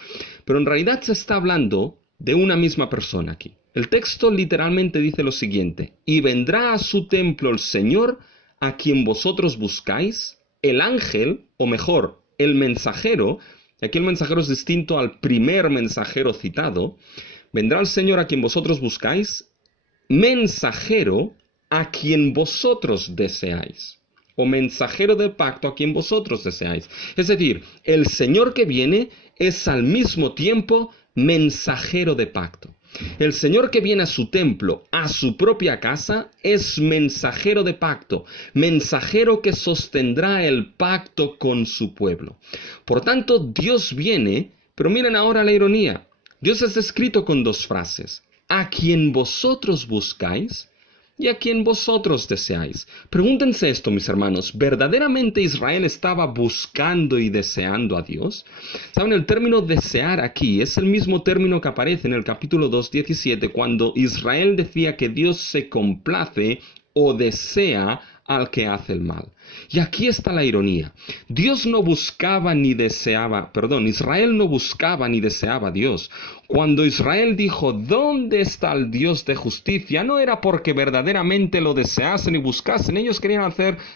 Pero en realidad se está hablando de una misma persona aquí. El texto literalmente dice lo siguiente: y vendrá a su templo el Señor a quien vosotros buscáis, el ángel, o mejor, el mensajero. Aquí el mensajero es distinto al primer mensajero citado. Vendrá el Señor a quien vosotros buscáis, mensajero a quien vosotros deseáis. O mensajero del pacto a quien vosotros deseáis. Es decir, el Señor que viene es al mismo tiempo mensajero de pacto. El Señor que viene a su templo, a su propia casa, es mensajero de pacto, mensajero que sostendrá el pacto con su pueblo. Por tanto, Dios viene, pero miren ahora la ironía. Dios es descrito con dos frases: a quien vosotros buscáis, y a quien vosotros deseáis. Pregúntense esto, mis hermanos, ¿verdaderamente Israel estaba buscando y deseando a Dios? Saben, el término desear aquí es el mismo término que aparece en el capítulo 2:17, cuando Israel decía que Dios se complace o desea al que hace el mal. Y aquí está la ironía. Israel no buscaba ni deseaba a Dios. Cuando Israel dijo, ¿dónde está el Dios de justicia? No era porque verdaderamente lo deseasen y buscasen. Ellos querían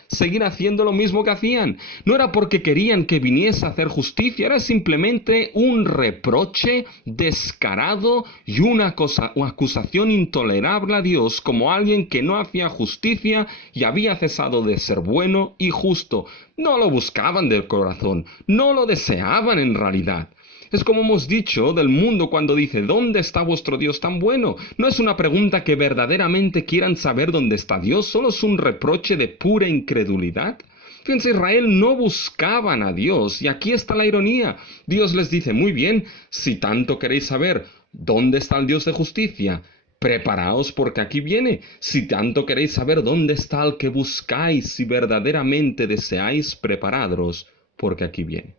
seguir haciendo lo mismo que hacían. No era porque querían que viniese a hacer justicia. Era simplemente un reproche descarado y una acusación intolerable a Dios como alguien que no hacía justicia y había cesado de ser bueno y justo. No lo buscaban de corazón, no lo deseaban en realidad. Es como hemos dicho del mundo cuando dice, ¿dónde está vuestro Dios tan bueno? No es una pregunta que verdaderamente quieran saber dónde está Dios, solo es un reproche de pura incredulidad. Fíjense, Israel no buscaban a Dios, y aquí está la ironía. Dios les dice, muy bien, si tanto queréis saber dónde está el Dios de justicia, preparaos porque aquí viene. Si tanto queréis saber dónde está el que buscáis, si verdaderamente deseáis, preparaos porque aquí viene.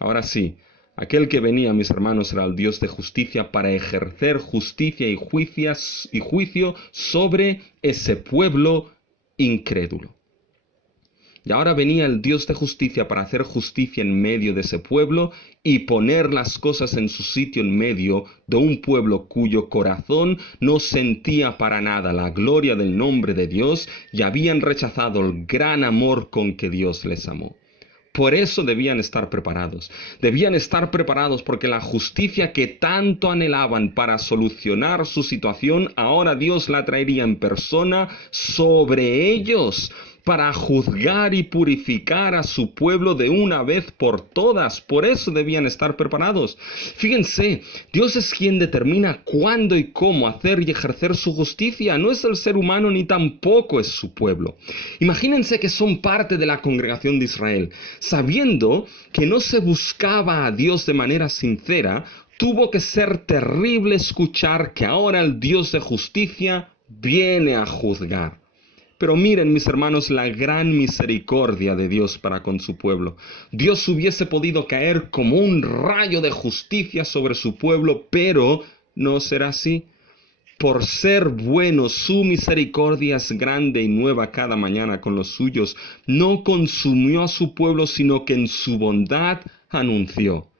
Ahora sí, aquel que venía, mis hermanos, era el Dios de justicia para ejercer justicia y juicio sobre ese pueblo incrédulo. Y ahora venía el Dios de justicia para hacer justicia en medio de ese pueblo y poner las cosas en su sitio en medio de un pueblo cuyo corazón no sentía para nada la gloria del nombre de Dios y habían rechazado el gran amor con que Dios les amó. Por eso debían estar preparados. Debían estar preparados porque la justicia que tanto anhelaban para solucionar su situación, ahora Dios la traería en persona sobre ellos para juzgar y purificar a su pueblo de una vez por todas. Por eso debían estar preparados. Fíjense, Dios es quien determina cuándo y cómo hacer y ejercer su justicia. No es el ser humano ni tampoco es su pueblo. Imagínense que son parte de la congregación de Israel. Sabiendo que no se buscaba a Dios de manera sincera, tuvo que ser terrible escuchar que ahora el Dios de justicia viene a juzgar. Pero miren, mis hermanos, la gran misericordia de Dios para con su pueblo. Dios hubiese podido caer como un rayo de justicia sobre su pueblo, pero no será así. Por ser bueno, su misericordia es grande y nueva cada mañana con los suyos. No consumió a su pueblo, sino que en su bondad anunció.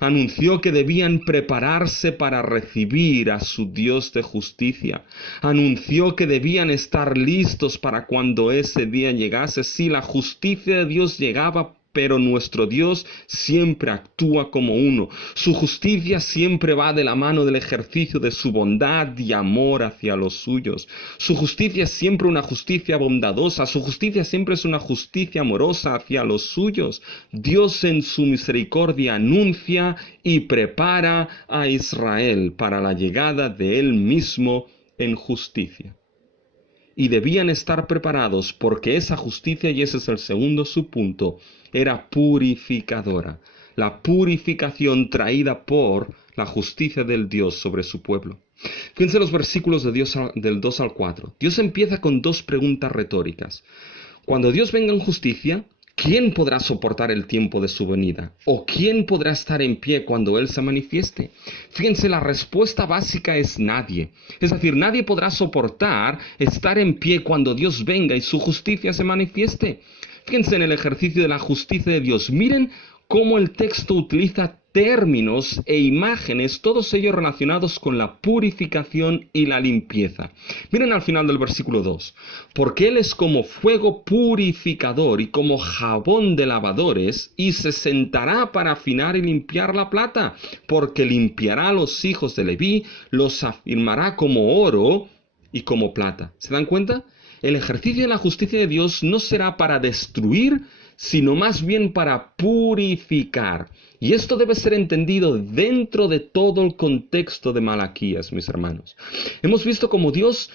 Anunció que debían prepararse para recibir a su Dios de justicia. Anunció que debían estar listos para cuando ese día llegase. Sí, la justicia de Dios llegaba, pero nuestro Dios siempre actúa como uno. Su justicia siempre va de la mano del ejercicio de su bondad y amor hacia los suyos. Su justicia es siempre una justicia bondadosa. Su justicia siempre es una justicia amorosa hacia los suyos. Dios en su misericordia anuncia y prepara a Israel para la llegada de Él mismo en justicia. Y debían estar preparados porque esa justicia, y ese es el segundo subpunto, era purificadora. La purificación traída por la justicia del Dios sobre su pueblo. Fíjense los versículos de Dios del 2 al 4. Dios empieza con dos preguntas retóricas. Cuando Dios venga en justicia, ¿quién podrá soportar el tiempo de su venida? ¿O quién podrá estar en pie cuando Él se manifieste? Fíjense, la respuesta básica es nadie. Es decir, nadie podrá soportar estar en pie cuando Dios venga y su justicia se manifieste. Fíjense en el ejercicio de la justicia de Dios. Miren cómo el texto utiliza términos e imágenes, todos ellos relacionados con la purificación y la limpieza. Miren al final del versículo 2. Porque Él es como fuego purificador y como jabón de lavadores, y se sentará para afinar y limpiar la plata, porque limpiará a los hijos de Leví, los afirmará como oro y como plata. ¿Se dan cuenta? El ejercicio de la justicia de Dios no será para destruir, sino más bien para purificar. Y esto debe ser entendido dentro de todo el contexto de Malaquías, mis hermanos. Hemos visto cómo Dios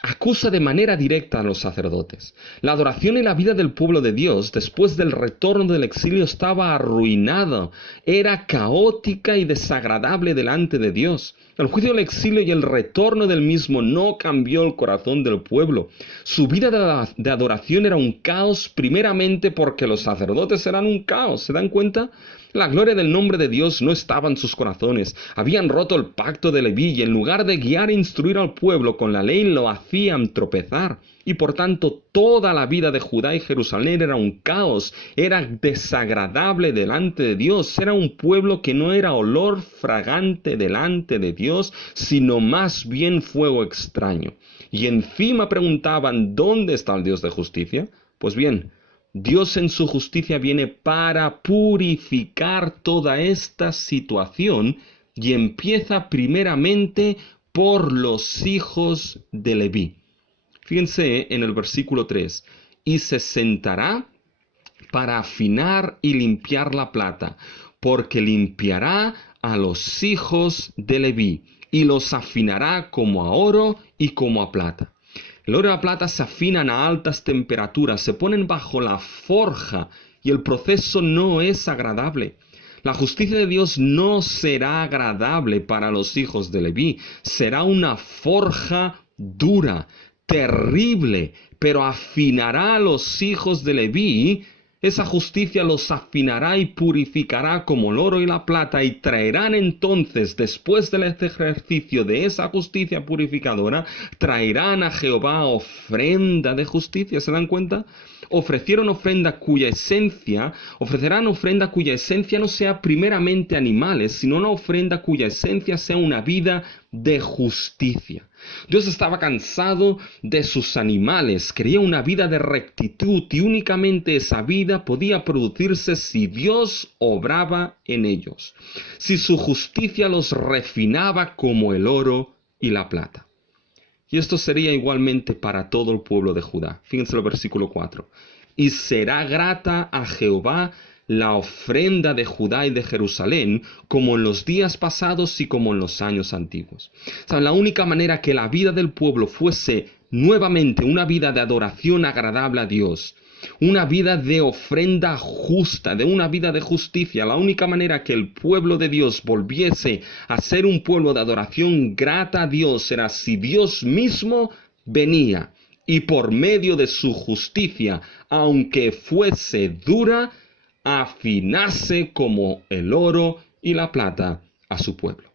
acusa de manera directa a los sacerdotes. La adoración y la vida del pueblo de Dios después del retorno del exilio estaba arruinada, era caótica y desagradable delante de Dios. El juicio del exilio y el retorno del mismo no cambió el corazón del pueblo. Su vida de adoración era un caos, primeramente porque los sacerdotes eran un caos. ¿Se dan cuenta? La gloria del nombre de Dios no estaba en sus corazones. Habían roto el pacto de Leví y en lugar de guiar e instruir al pueblo con la ley lo hacían tropezar. Y por tanto toda la vida de Judá y Jerusalén era un caos, era desagradable delante de Dios, era un pueblo que no era olor fragante delante de Dios, sino más bien fuego extraño. Y encima preguntaban, ¿dónde está el Dios de justicia? Pues bien, Dios en su justicia viene para purificar toda esta situación y empieza primeramente por los hijos de Leví. Fíjense en el versículo 3. Y se sentará para afinar y limpiar la plata, porque limpiará a los hijos de Leví y los afinará como a oro y como a plata. El oro y la plata se afinan a altas temperaturas, se ponen bajo la forja y el proceso no es agradable. La justicia de Dios no será agradable para los hijos de Leví, será una forja dura, terrible, pero afinará a los hijos de Leví. Esa justicia los afinará y purificará como el oro y la plata, y traerán entonces, después del ejercicio de esa justicia purificadora, traerán a Jehová ofrenda de justicia. ¿Se dan cuenta? Ofrecieron ofrecerán ofrenda cuya esencia no sea primeramente animales, sino una ofrenda cuya esencia sea una vida de justicia. Dios estaba cansado de sus animales, quería una vida de rectitud y únicamente esa vida podía producirse si Dios obraba en ellos, si su justicia los refinaba como el oro y la plata. Y esto sería igualmente para todo el pueblo de Judá. Fíjense el versículo 4. Y será grata a Jehová la ofrenda de Judá y de Jerusalén, como en los días pasados y como en los años antiguos. ¿Saben? La única manera que la vida del pueblo fuese nuevamente una vida de adoración agradable a Dios, una vida de ofrenda justa, de una vida de justicia, la única manera que el pueblo de Dios volviese a ser un pueblo de adoración grata a Dios era si Dios mismo venía y por medio de su justicia, aunque fuese dura, afinase como el oro y la plata a su pueblo.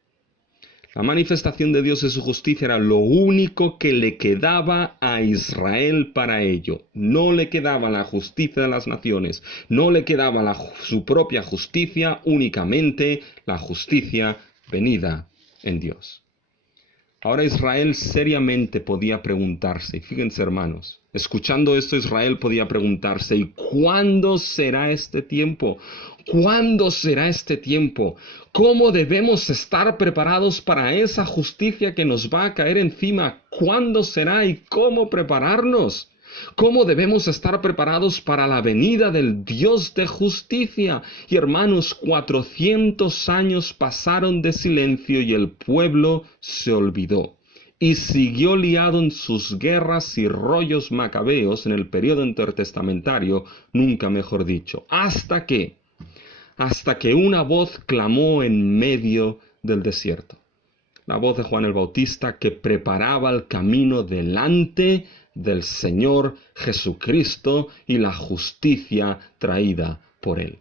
La manifestación de Dios y su justicia era lo único que le quedaba a Israel para ello. No le quedaba la justicia de las naciones, no le quedaba su propia justicia, únicamente la justicia venida en Dios. Ahora Israel seriamente podía preguntarse, fíjense hermanos, escuchando esto Israel podía preguntarse, ¿y cuándo será este tiempo? ¿Cuándo será este tiempo? ¿Cómo debemos estar preparados para esa justicia que nos va a caer encima? ¿Cuándo será y cómo prepararnos? ¿Cómo debemos estar preparados para la venida del Dios de justicia? Y hermanos, 400 años pasaron de silencio y el pueblo se olvidó. Y siguió liado en sus guerras y rollos macabeos en el periodo intertestamentario, nunca mejor dicho. Hasta que una voz clamó en medio del desierto. La voz de Juan el Bautista que preparaba el camino delante del Señor Jesucristo y la justicia traída por Él.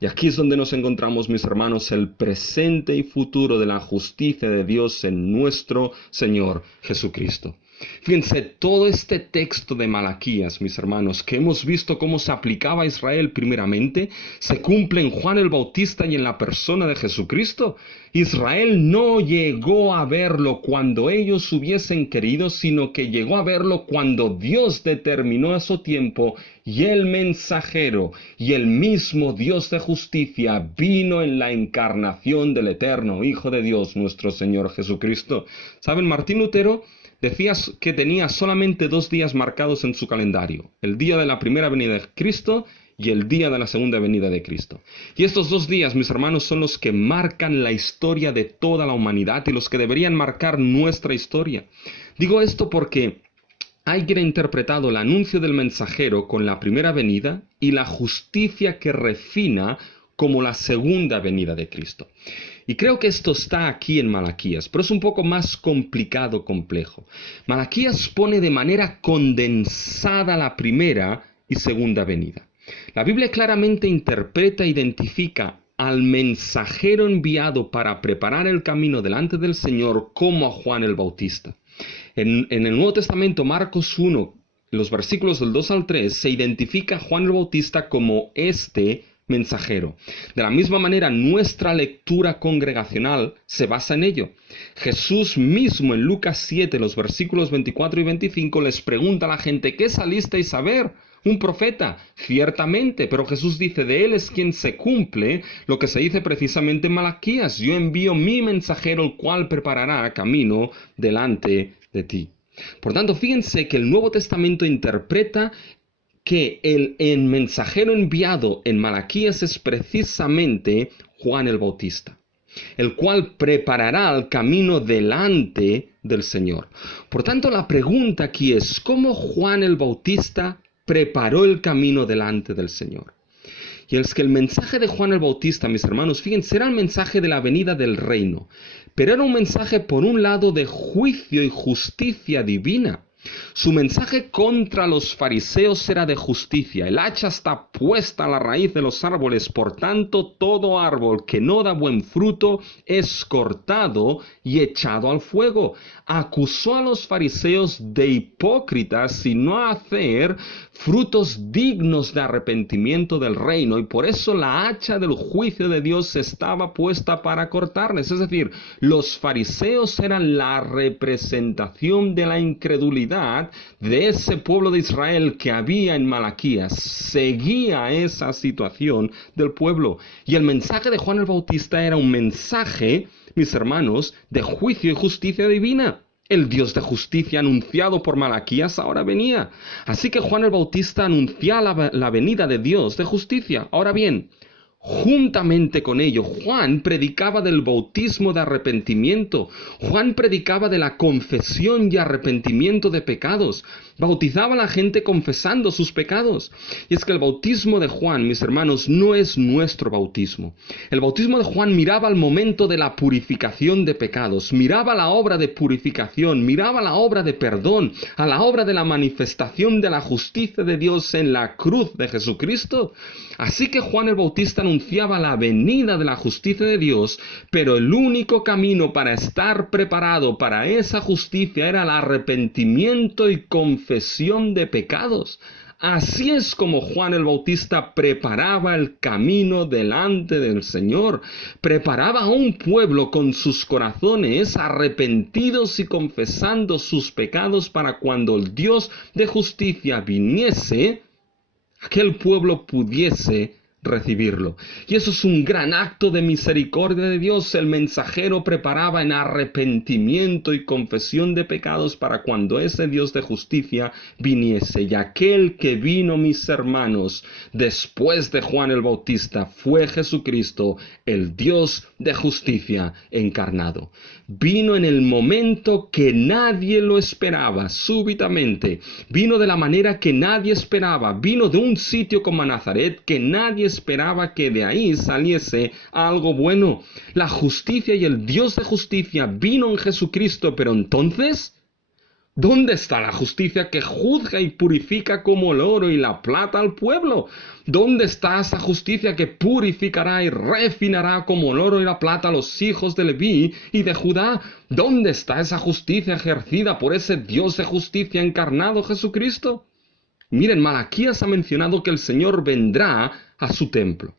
Y aquí es donde nos encontramos, mis hermanos, el presente y futuro de la justicia de Dios en nuestro Señor Jesucristo. Fíjense, todo este texto de Malaquías, mis hermanos, que hemos visto cómo se aplicaba a Israel primeramente, se cumple en Juan el Bautista y en la persona de Jesucristo. Israel no llegó a verlo cuando ellos hubiesen querido, sino que llegó a verlo cuando Dios determinó a su tiempo y el mensajero y el mismo Dios de justicia vino en la encarnación del eterno Hijo de Dios, nuestro Señor Jesucristo. ¿Saben? Martín Lutero decía que tenía solamente 2 días marcados en su calendario, el día de la primera venida de Cristo y el día de la segunda venida de Cristo. Y estos 2 días, mis hermanos, son los que marcan la historia de toda la humanidad y los que deberían marcar nuestra historia. Digo esto porque Haydn ha interpretado el anuncio del mensajero con la primera venida y la justicia que refina como la segunda venida de Cristo. Y creo que esto está aquí en Malaquías, pero es un poco más complicado, complejo. Malaquías pone de manera condensada la primera y segunda venida. La Biblia claramente interpreta e identifica al mensajero enviado para preparar el camino delante del Señor como a Juan el Bautista. En el Nuevo Testamento, Marcos 1, los versículos del 2 al 3, se identifica a Juan el Bautista como este mensajero. De la misma manera, nuestra lectura congregacional se basa en ello. Jesús mismo en Lucas 7, los versículos 24 y 25, les pregunta a la gente: ¿qué salisteis a ver? ¿Un profeta? Ciertamente, pero Jesús dice: de él es quien se cumple lo que se dice precisamente en Malaquías: yo envío mi mensajero, el cual preparará camino delante de ti. Por tanto, fíjense que el Nuevo Testamento interpreta que el mensajero enviado en Malaquías es precisamente Juan el Bautista, el cual preparará el camino delante del Señor. Por tanto, la pregunta aquí es: ¿cómo Juan el Bautista preparó el camino delante del Señor? Y es que el mensaje de Juan el Bautista, mis hermanos, fíjense, era el mensaje de la venida del reino, pero era un mensaje, por un lado, de juicio y justicia divina. Su mensaje contra los fariseos era de justicia. El hacha está puesta a la raíz de los árboles, por tanto todo árbol que no da buen fruto es cortado y echado al fuego. Acusó a los fariseos de hipócritas y no hacer frutos dignos de arrepentimiento del reino, y por eso la hacha del juicio de Dios estaba puesta para cortarles. Es decir, los fariseos eran la representación de la incredulidad de ese pueblo de Israel que había en Malaquías. Seguía esa situación del pueblo. Y el mensaje de Juan el Bautista era un mensaje, mis hermanos, de juicio y justicia divina. El Dios de justicia anunciado por Malaquías ahora venía. Así que Juan el Bautista anunciaba la venida de Dios de justicia. Ahora bien, juntamente con ello, Juan predicaba del bautismo de arrepentimiento. Juan predicaba de la confesión y arrepentimiento de pecados. Bautizaba a la gente confesando sus pecados. Y es que el bautismo de Juan, mis hermanos, no es nuestro bautismo. El bautismo de Juan miraba al momento de la purificación de pecados, miraba la obra de purificación, miraba la obra de perdón, a la obra de la manifestación de la justicia de Dios en la cruz de Jesucristo. Así que Juan el Bautista anunciaba la venida de la justicia de Dios, pero el único camino para estar preparado para esa justicia era el arrepentimiento y confesión de pecados. Así es como Juan el Bautista preparaba el camino delante del Señor. Preparaba a un pueblo con sus corazones arrepentidos y confesando sus pecados para cuando el Dios de justicia viniese, aquel pueblo pudiese recibirlo. Y eso es un gran acto de misericordia de Dios. El mensajero preparaba en arrepentimiento y confesión de pecados para cuando ese Dios de justicia viniese. Y aquel que vino, mis hermanos, después de Juan el Bautista, fue Jesucristo, el Dios de justicia encarnado. Vino en el momento que nadie lo esperaba, súbitamente. Vino de la manera que nadie esperaba. Vino de un sitio como Nazaret que nadie esperaba que de ahí saliese algo bueno. La justicia y el Dios de justicia vino en Jesucristo, pero entonces, ¿dónde está la justicia que juzga y purifica como el oro y la plata al pueblo? ¿Dónde está esa justicia que purificará y refinará como el oro y la plata a los hijos de Leví y de Judá? ¿Dónde está esa justicia ejercida por ese Dios de justicia encarnado, Jesucristo? Miren, Malaquías ha mencionado que el Señor vendrá a su templo.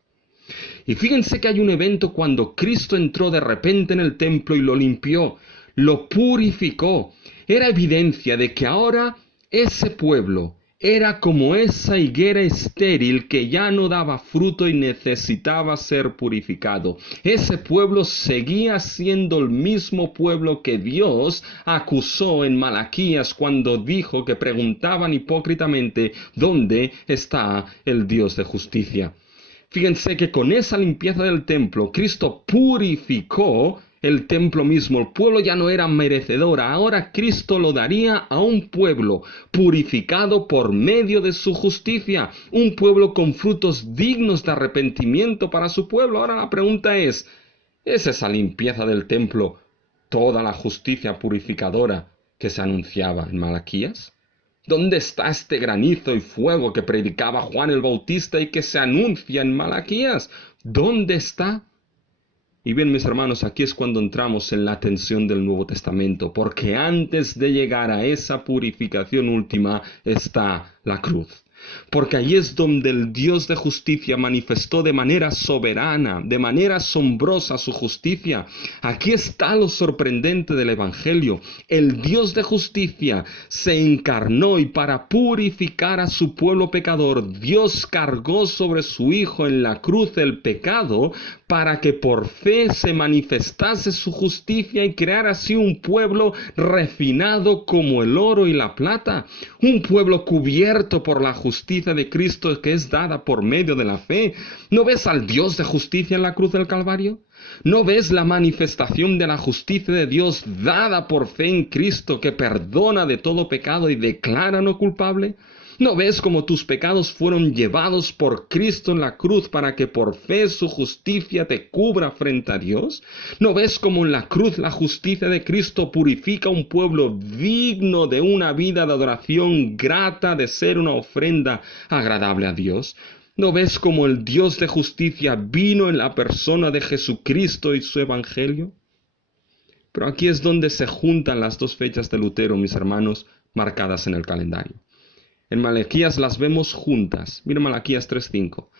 Y fíjense que hay un evento cuando Cristo entró de repente en el templo y lo limpió, lo purificó. Era evidencia de que ahora ese pueblo era como esa higuera estéril que ya no daba fruto y necesitaba ser purificado. Ese pueblo seguía siendo el mismo pueblo que Dios acusó en Malaquías cuando dijo que preguntaban hipócritamente: ¿dónde está el Dios de justicia? Fíjense que con esa limpieza del templo, Cristo purificó el templo mismo. El pueblo ya no era merecedor. Ahora Cristo lo daría a un pueblo purificado por medio de su justicia. Un pueblo con frutos dignos de arrepentimiento para su pueblo. Ahora la pregunta ¿es esa limpieza del templo toda la justicia purificadora que se anunciaba en Malaquías? ¿Dónde está este granizo y fuego que predicaba Juan el Bautista y que se anuncia en Malaquías? ¿Dónde está? Y bien, mis hermanos, aquí es cuando entramos en la tensión del Nuevo Testamento, porque antes de llegar a esa purificación última está la cruz. Porque allí es donde el Dios de justicia manifestó de manera soberana, de manera asombrosa su justicia. Aquí está lo sorprendente del Evangelio. El Dios de justicia se encarnó y para purificar a su pueblo pecador, Dios cargó sobre su Hijo en la cruz el pecado para que por fe se manifestase su justicia y creara así un pueblo refinado como el oro y la plata, un pueblo cubierto por la justicia de Cristo que es dada por medio de la fe. ¿No ves al Dios de justicia en la cruz del Calvario? ¿No ves la manifestación de la justicia de Dios dada por fe en Cristo que perdona de todo pecado y declara no culpable? ¿No ves cómo tus pecados fueron llevados por Cristo en la cruz para que por fe su justicia te cubra frente a Dios? ¿No ves cómo en la cruz la justicia de Cristo purifica un pueblo digno de una vida de adoración grata, de ser una ofrenda agradable a Dios? ¿No ves cómo el Dios de justicia vino en la persona de Jesucristo y su Evangelio? Pero aquí es donde se juntan las dos fechas de Lutero, mis hermanos, marcadas en el calendario. En Malaquías las vemos juntas. Mira Malaquías 3:5.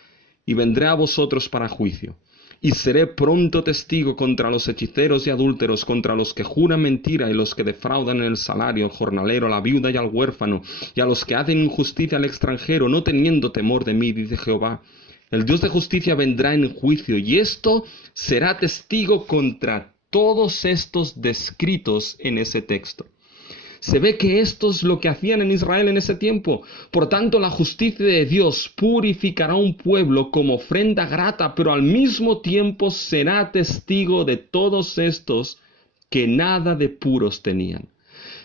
Y vendré a vosotros para juicio, y seré pronto testigo contra los hechiceros y adúlteros, contra los que juran mentira y los que defraudan el salario, al jornalero, a la viuda y al huérfano, y a los que hacen injusticia al extranjero, no teniendo temor de mí, dice Jehová. El Dios de justicia vendrá en juicio, y esto será testigo contra todos estos descritos en ese texto. Se ve que esto es lo que hacían en Israel en ese tiempo. Por tanto, la justicia de Dios purificará un pueblo como ofrenda grata, pero al mismo tiempo será testigo de todos estos que nada de puros tenían.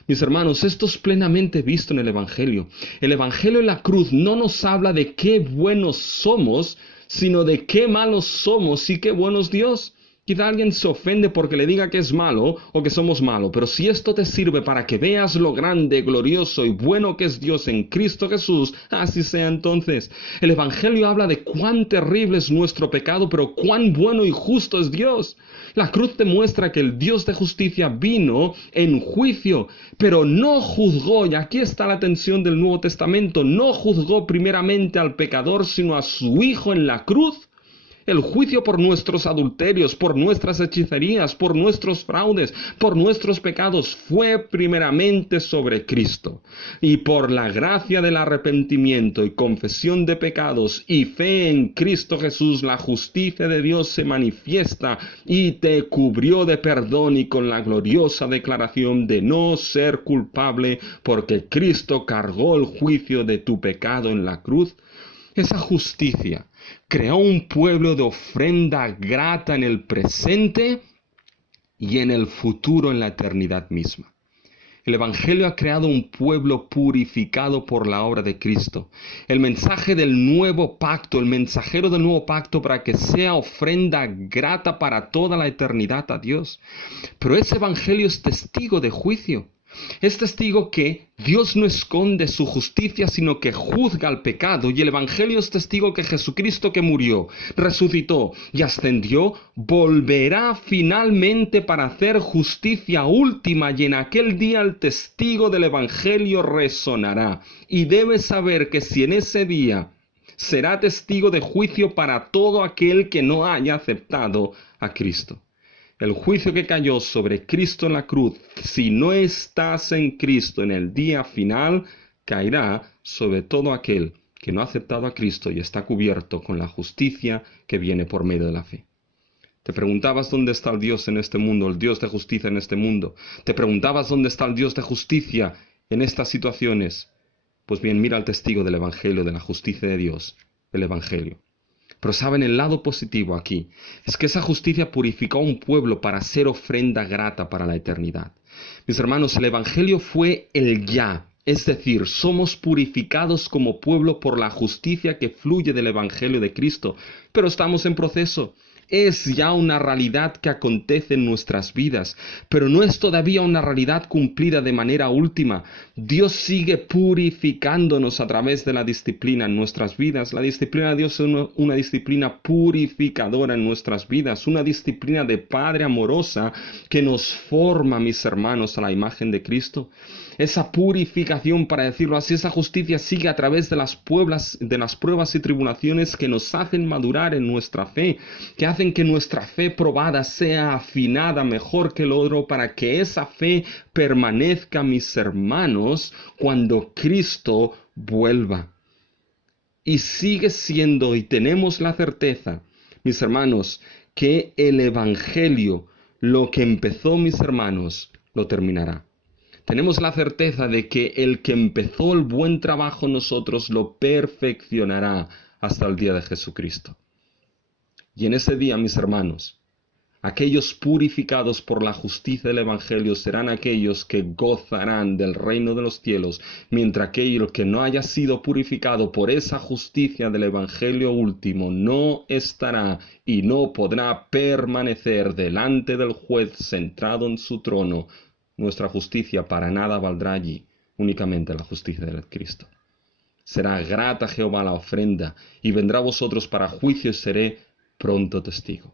Mis hermanos, esto es plenamente visto en el Evangelio. El Evangelio en la cruz no nos habla de qué buenos somos, sino de qué malos somos y qué bueno es Dios. Quizá alguien se ofende porque le diga que es malo o que somos malos, pero si esto te sirve para que veas lo grande, glorioso y bueno que es Dios en Cristo Jesús, así sea entonces. El Evangelio habla de cuán terrible es nuestro pecado, pero cuán bueno y justo es Dios. La cruz demuestra que el Dios de justicia vino en juicio, pero no juzgó, y aquí está la tensión del Nuevo Testamento, no juzgó primeramente al pecador, sino a su Hijo en la cruz. El juicio por nuestros adulterios, por nuestras hechicerías, por nuestros fraudes, por nuestros pecados fue primeramente sobre Cristo. Y por la gracia del arrepentimiento y confesión de pecados y fe en Cristo Jesús, la justicia de Dios se manifiesta y te cubrió de perdón y con la gloriosa declaración de no ser culpable porque Cristo cargó el juicio de tu pecado en la cruz. Esa justicia creó un pueblo de ofrenda grata en el presente y en el futuro en la eternidad misma. El Evangelio ha creado un pueblo purificado por la obra de Cristo. El mensaje del nuevo pacto, el mensajero del nuevo pacto para que sea ofrenda grata para toda la eternidad a Dios. Pero ese Evangelio es testigo de juicio. Es testigo que Dios no esconde su justicia, sino que juzga al pecado. Y el Evangelio es testigo que Jesucristo, que murió, resucitó y ascendió, volverá finalmente para hacer justicia última. Y en aquel día el testigo del Evangelio resonará. Y debes saber que si en ese día será testigo de juicio para todo aquel que no haya aceptado a Cristo. El juicio que cayó sobre Cristo en la cruz, si no estás en Cristo en el día final, caerá sobre todo aquel que no ha aceptado a Cristo y está cubierto con la justicia que viene por medio de la fe. Te preguntabas dónde está el Dios en este mundo, el Dios de justicia en este mundo. Te preguntabas dónde está el Dios de justicia en estas situaciones. Pues bien, mira al testigo del Evangelio, de la justicia de Dios, el Evangelio. Pero saben, el lado positivo aquí es que esa justicia purificó a un pueblo para ser ofrenda grata para la eternidad. Mis hermanos, el Evangelio fue el ya. Es decir, somos purificados como pueblo por la justicia que fluye del Evangelio de Cristo, pero estamos en proceso. Es ya una realidad que acontece en nuestras vidas, pero no es todavía una realidad cumplida de manera última. Dios sigue purificándonos a través de la disciplina en nuestras vidas. La disciplina de Dios es una disciplina purificadora en nuestras vidas, una disciplina de Padre amorosa que nos forma, mis hermanos, a la imagen de Cristo. Esa purificación, para decirlo así, esa justicia sigue a través de las pruebas y tribulaciones que nos hacen madurar en nuestra fe, que hacen que nuestra fe probada sea afinada mejor que el oro, para que esa fe permanezca, mis hermanos, cuando Cristo vuelva. Y sigue siendo, y tenemos la certeza, mis hermanos, que el Evangelio, lo que empezó, mis hermanos, lo terminará. Tenemos la certeza de que el que empezó el buen trabajo en nosotros lo perfeccionará hasta el día de Jesucristo. Y en ese día, mis hermanos, aquellos purificados por la justicia del Evangelio serán aquellos que gozarán del reino de los cielos, mientras aquel que no haya sido purificado por esa justicia del Evangelio último no estará y no podrá permanecer delante del juez sentado en su trono. Nuestra justicia para nada valdrá allí, únicamente la justicia de Cristo. Será grata a Jehová la ofrenda, y vendrá a vosotros para juicio y seré pronto testigo.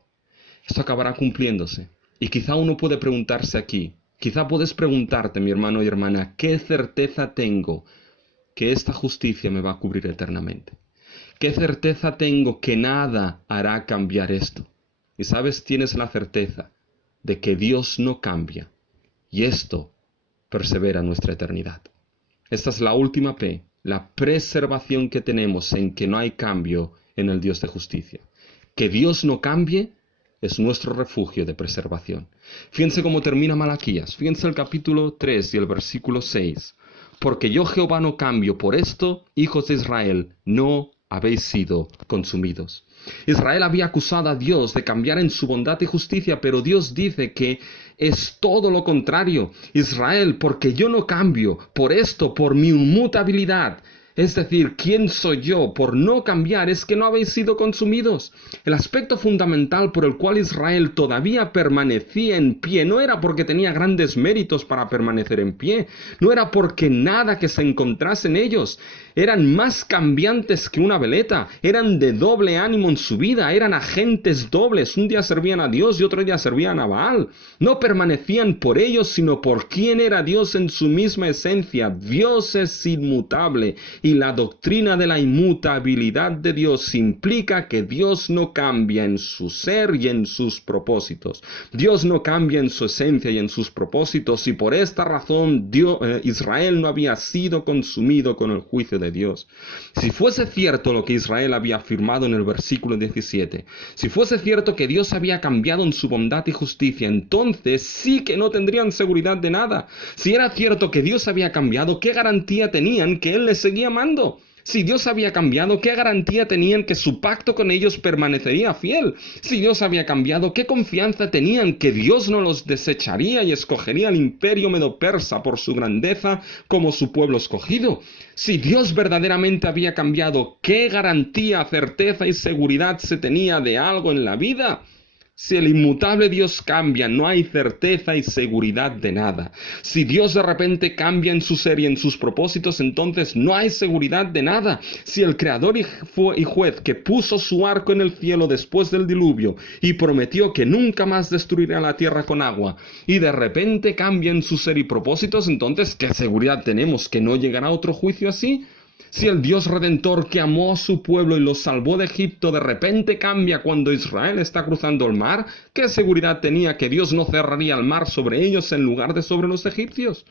Esto acabará cumpliéndose. Y quizá uno puede preguntarse aquí, quizá puedes preguntarte, mi hermano y hermana, ¿qué certeza tengo que esta justicia me va a cubrir eternamente? ¿Qué certeza tengo que nada hará cambiar esto? Y sabes, tienes la certeza de que Dios no cambia. Y esto persevera nuestra eternidad. Esta es la última P, la preservación que tenemos en que no hay cambio en el Dios de justicia. Que Dios no cambie es nuestro refugio de preservación. Fíjense cómo termina Malaquías. Fíjense el capítulo 3 y el versículo 6. Porque yo Jehová no cambio, por esto, hijos de Israel, no habéis sido consumidos. Israel había acusado a Dios de cambiar en su bondad y justicia, pero Dios dice que es todo lo contrario. Israel, porque yo no cambio, por esto, por mi inmutabilidad. Es decir, ¿quién soy yo? Por no cambiar es que no habéis sido consumidos. El aspecto fundamental por el cual Israel todavía permanecía en pie no era porque tenía grandes méritos para permanecer en pie, no era porque nada que se encontrase en ellos. Eran más cambiantes que una veleta, eran de doble ánimo en su vida, eran agentes dobles. Un día servían a Dios y otro día servían a Baal. No permanecían por ellos, sino por quién era Dios en su misma esencia. Dios es inmutable. Y la doctrina de la inmutabilidad de Dios implica que Dios no cambia en su ser y en sus propósitos. Dios no cambia en su esencia y en sus propósitos, y por esta razón Israel no había sido consumido con el juicio de Dios. Si fuese cierto lo que Israel había afirmado en el versículo 17, si fuese cierto que Dios había cambiado en su bondad y justicia, entonces sí que no tendrían seguridad de nada. Si era cierto que Dios había cambiado, ¿qué garantía tenían que Él les seguía amando? Si Dios había cambiado, ¿qué garantía tenían que su pacto con ellos permanecería fiel? Si Dios había cambiado, ¿qué confianza tenían que Dios no los desecharía y escogería al imperio medo-persa por su grandeza como su pueblo escogido? Si Dios verdaderamente había cambiado, ¿qué garantía, certeza y seguridad se tenía de algo en la vida? Si el inmutable Dios cambia, no hay certeza y seguridad de nada. Si Dios de repente cambia en su ser y en sus propósitos, entonces no hay seguridad de nada. Si el Creador y juez que puso su arco en el cielo después del diluvio y prometió que nunca más destruirá la tierra con agua, y de repente cambia en su ser y propósitos, entonces ¿qué seguridad tenemos que no llegará otro juicio así? Si el Dios Redentor que amó a su pueblo y los salvó de Egipto de repente cambia cuando Israel está cruzando el mar, ¿qué seguridad tenía que Dios no cerraría el mar sobre ellos en lugar de sobre los egipcios?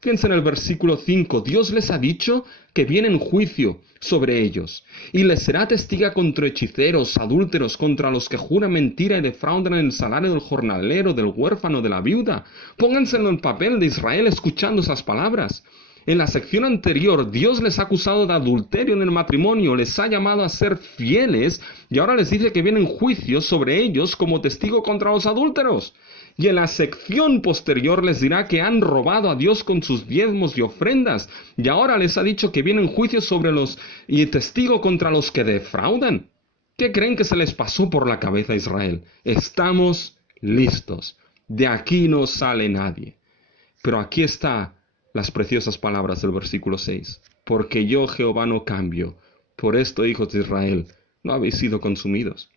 Fíjense en el versículo 5, Dios les ha dicho que viene en juicio sobre ellos, y les será testiga contra hechiceros, adúlteros, contra los que juran mentira y defraudan el salario del jornalero, del huérfano, de la viuda. Pónganse en el papel de Israel escuchando esas palabras. En la sección anterior, Dios les ha acusado de adulterio en el matrimonio, les ha llamado a ser fieles y ahora les dice que vienen juicios sobre ellos como testigo contra los adúlteros. Y en la sección posterior les dirá que han robado a Dios con sus diezmos y ofrendas y ahora les ha dicho que vienen juicios sobre los y testigo contra los que defraudan. ¿Qué creen que se les pasó por la cabeza a Israel? Estamos listos. De aquí no sale nadie. Pero aquí está las preciosas palabras del versículo 6. Porque yo, Jehová, no cambio. Por esto, hijos de Israel, no habéis sido consumidos.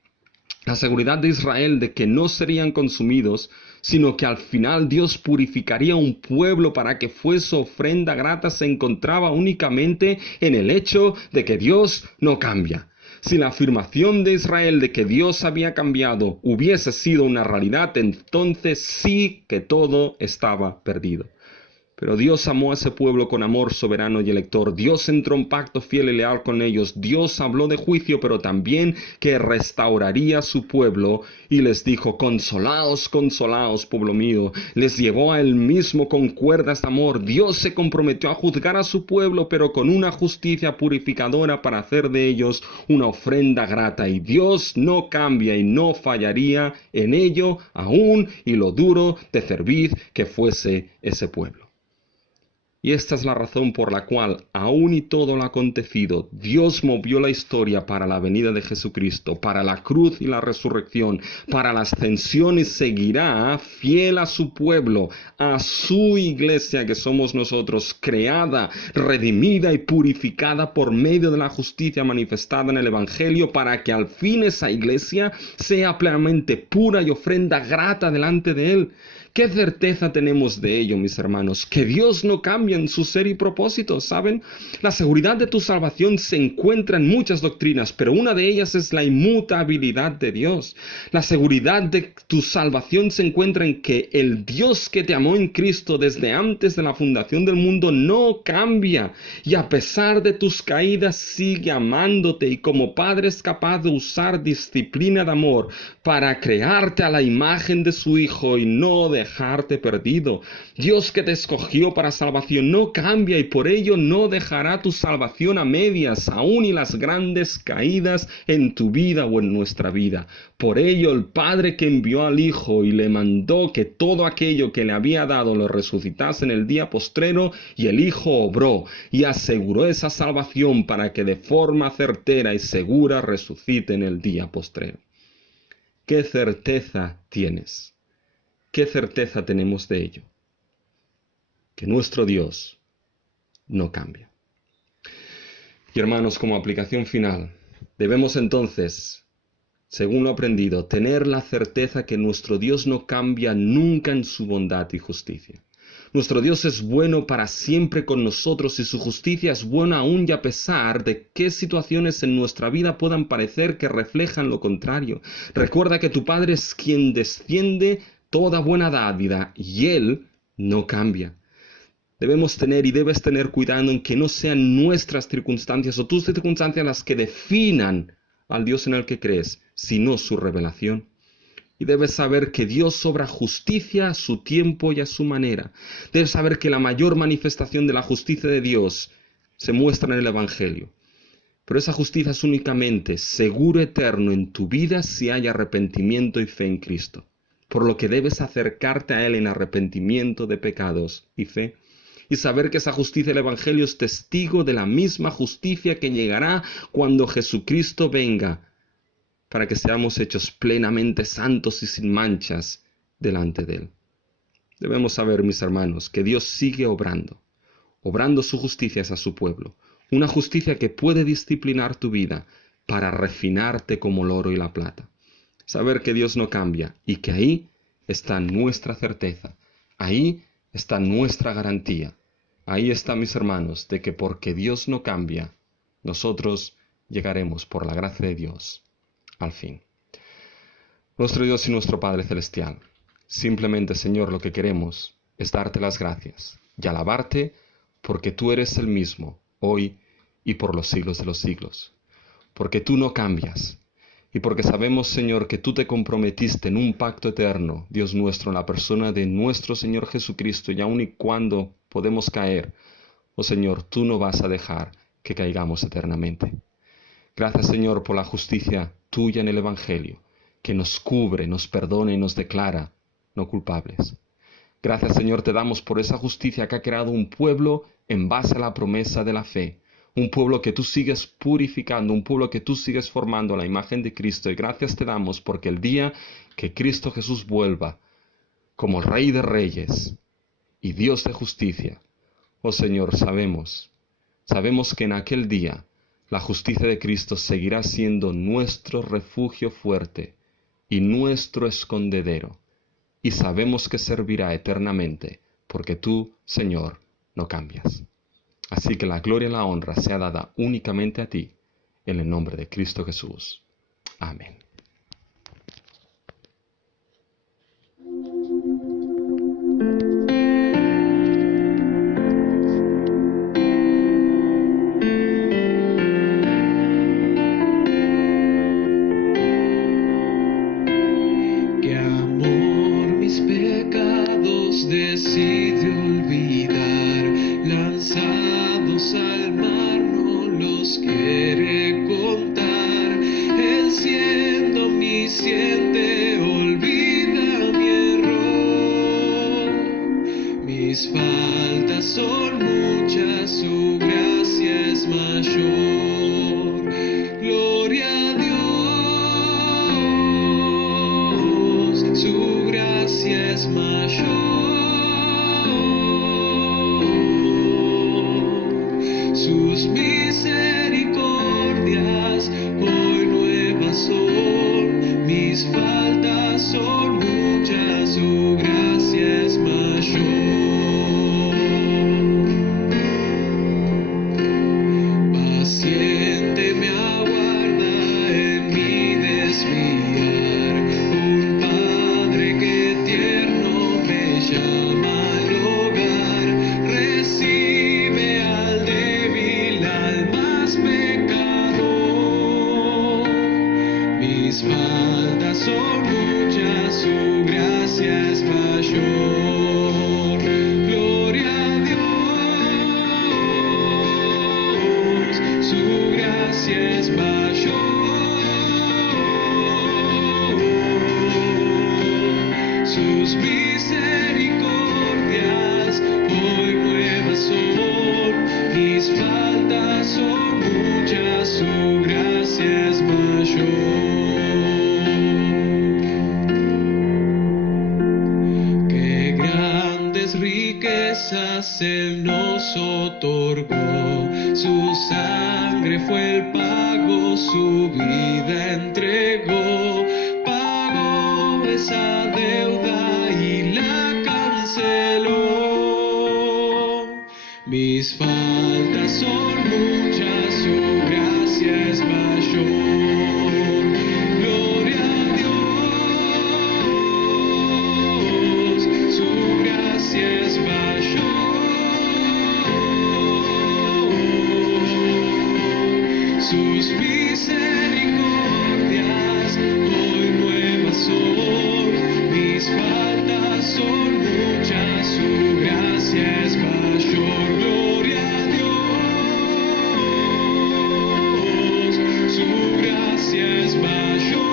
La seguridad de Israel de que no serían consumidos, sino que al final Dios purificaría un pueblo para que fuese ofrenda grata, se encontraba únicamente en el hecho de que Dios no cambia. Si la afirmación de Israel de que Dios había cambiado hubiese sido una realidad, entonces sí que todo estaba perdido. Pero Dios amó a ese pueblo con amor soberano y elector. Dios entró en pacto fiel y leal con ellos. Dios habló de juicio, pero también que restauraría a su pueblo y les dijo: consolaos, consolaos, pueblo mío. Les llevó a él mismo con cuerdas de amor. Dios se comprometió a juzgar a su pueblo, pero con una justicia purificadora para hacer de ellos una ofrenda grata. Y Dios no cambia y no fallaría en ello, aún y lo duro de cerviz que fuese ese pueblo. Y esta es la razón por la cual, aún y todo lo acontecido, Dios movió la historia para la venida de Jesucristo, para la cruz y la resurrección, para la ascensión, y seguirá fiel a su pueblo, a su iglesia que somos nosotros, creada, redimida y purificada por medio de la justicia manifestada en el Evangelio, para que al fin esa iglesia sea plenamente pura y ofrenda grata delante de Él. ¿Qué certeza tenemos de ello, mis hermanos? Que Dios no cambia en su ser y propósito, ¿saben? La seguridad de tu salvación se encuentra en muchas doctrinas, pero una de ellas es la inmutabilidad de Dios. La seguridad de tu salvación se encuentra en que el Dios que te amó en Cristo desde antes de la fundación del mundo no cambia, y a pesar de tus caídas sigue amándote, y como Padre es capaz de usar disciplina de amor para crearte a la imagen de su Hijo y no dejarte perdido. Dios que te escogió para salvación no cambia y por ello no dejará tu salvación a medias, aún y las grandes caídas en tu vida o en nuestra vida. Por ello el Padre que envió al Hijo y le mandó que todo aquello que le había dado lo resucitase en el día postrero, y el Hijo obró y aseguró esa salvación para que de forma certera y segura resucite en el día postrero. ¿Qué certeza tienes? ¿Qué certeza tenemos de ello? Que nuestro Dios no cambia. Y hermanos, como aplicación final, debemos entonces, según lo aprendido, tener la certeza que nuestro Dios no cambia nunca en su bondad y justicia. Nuestro Dios es bueno para siempre con nosotros y su justicia es buena aún y a pesar de qué situaciones en nuestra vida puedan parecer que reflejan lo contrario. Recuerda que tu Padre es quien desciende toda buena dádiva y Él no cambia. Debemos tener y debes tener cuidado en que no sean nuestras circunstancias o tus circunstancias las que definan al Dios en el que crees, sino su revelación. Y debes saber que Dios obra justicia a su tiempo y a su manera. Debes saber que la mayor manifestación de la justicia de Dios se muestra en el Evangelio. Pero esa justicia es únicamente seguro eterno en tu vida si hay arrepentimiento y fe en Cristo. Por lo que debes acercarte a Él en arrepentimiento de pecados y fe. Y saber que esa justicia del Evangelio es testigo de la misma justicia que llegará cuando Jesucristo venga, para que seamos hechos plenamente santos y sin manchas delante de Él. Debemos saber, mis hermanos, que Dios sigue obrando su justicia hacia su pueblo, una justicia que puede disciplinar tu vida para refinarte como el oro y la plata. Saber que Dios no cambia y que ahí está nuestra certeza, ahí está nuestra garantía, ahí está, mis hermanos, de que porque Dios no cambia, nosotros llegaremos por la gracia de Dios al fin. Nuestro Dios y nuestro Padre Celestial, simplemente, Señor, lo que queremos es darte las gracias y alabarte porque tú eres el mismo hoy y por los siglos de los siglos, porque tú no cambias y porque sabemos, Señor, que tú te comprometiste en un pacto eterno, Dios nuestro, en la persona de nuestro Señor Jesucristo, y aun y cuando podemos caer, Oh Señor, tú no vas a dejar que caigamos eternamente. Gracias, Señor, por la justicia tuya en el Evangelio, que nos cubre, nos perdona y nos declara no culpables. Gracias, Señor, te damos por esa justicia que ha creado un pueblo en base a la promesa de la fe. Un pueblo que tú sigues purificando, un pueblo que tú sigues formando a la imagen de Cristo. Y gracias te damos porque el día que Cristo Jesús vuelva como Rey de Reyes y Dios de justicia, oh Señor, sabemos que en aquel día la justicia de Cristo seguirá siendo nuestro refugio fuerte y nuestro escondedero. Y sabemos que servirá eternamente, porque tú, Señor, no cambias. Así que la gloria y la honra sea dada únicamente a ti, en el nombre de Cristo Jesús. Amén. Qué amor mis pecados decide olvidar, lanzados al mar no los quiere contar. Él siendo omnisciente olvida mi error. Mis faltas son muchas, su gracia es mayor. Gloria a Dios, su gracia es mayor. Sus misericordias hoy nuevas son. Mis faltas son muchas, su gracia es mayor. Paciente me aguarda en mi desviar, un Padre que tierno me llama al hogar, recibe al débil, al más pecador. Mis faltas son muchas, su gracia es mayor. Gloria a Dios, su gracia es mayor. Sus misericordias hoy nuevas son. Mis faltas son muchas, su gracia es mayor. Qué grandes riquezas Él nos otorgó, su sangre fue el pago, su vida entregó, pagó esa deuda y la canceló. Mis faltas son muchas, su gracia es mayor. Gloria a Dios, su gracia es mayor. Sus misericordias hoy nuevas son. Mis faltas son muchas, su gracia es mayor. Gloria a Dios, su gracia es mayor.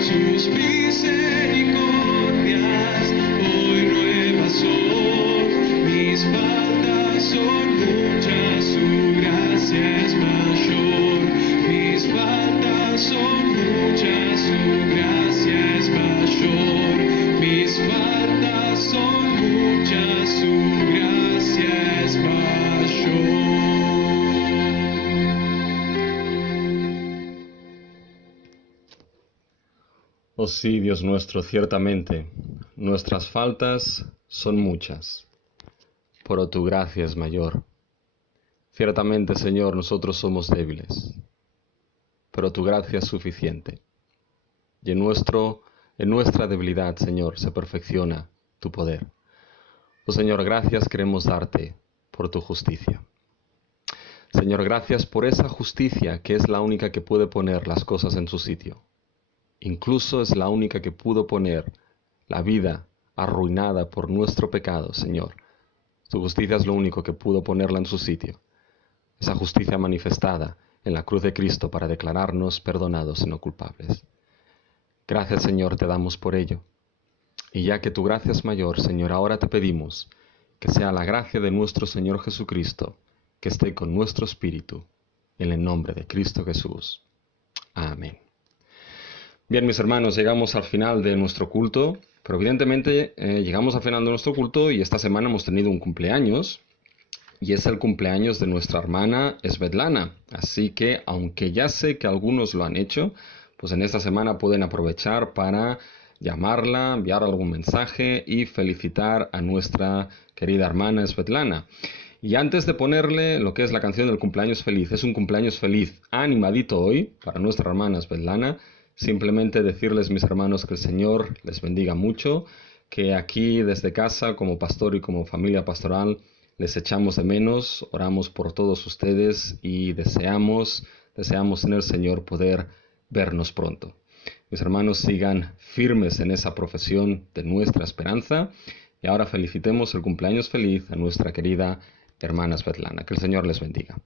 Sus misericordias hoy nuevas son. Mis faltas son muchas, su gracia es mayor. Mis faltas son muchas, su gracia es mayor. Mis faltas son muchas, su gracia es mayor. Oh sí, Dios nuestro, ciertamente, nuestras faltas son muchas, pero tu gracia es mayor. Ciertamente, Señor, nosotros somos débiles, pero tu gracia es suficiente. Y en nuestra debilidad, Señor, se perfecciona tu poder. Oh Señor, gracias queremos darte por tu justicia. Señor, gracias por esa justicia que es la única que puede poner las cosas en su sitio. Incluso es la única que pudo poner la vida arruinada por nuestro pecado, Señor. Tu justicia es lo único que pudo ponerla en su sitio. Esa justicia manifestada en la cruz de Cristo para declararnos perdonados y no culpables. Gracias, Señor, te damos por ello. Y ya que tu gracia es mayor, Señor, ahora te pedimos que sea la gracia de nuestro Señor Jesucristo, que esté con nuestro espíritu, en el nombre de Cristo Jesús. Amén. Bien, mis hermanos, llegamos al final de nuestro culto, pero evidentemente llegamos al final de nuestro culto y esta semana hemos tenido un cumpleaños, y es el cumpleaños de nuestra hermana Svetlana. Así que, aunque ya sé que algunos lo han hecho, pues en esta semana pueden aprovechar para llamarla, enviar algún mensaje y felicitar a nuestra querida hermana Svetlana. Y antes de ponerle lo que es la canción del cumpleaños feliz, es un cumpleaños feliz animadito hoy para nuestra hermana Svetlana, simplemente decirles, mis hermanos, que el Señor les bendiga mucho, que aquí desde casa, como pastor y como familia pastoral, les echamos de menos, oramos por todos ustedes y deseamos en el Señor poder vernos pronto. Mis hermanos, sigan firmes en esa profesión de nuestra esperanza y ahora felicitemos el cumpleaños feliz a nuestra querida hermana Svetlana. Que el Señor les bendiga.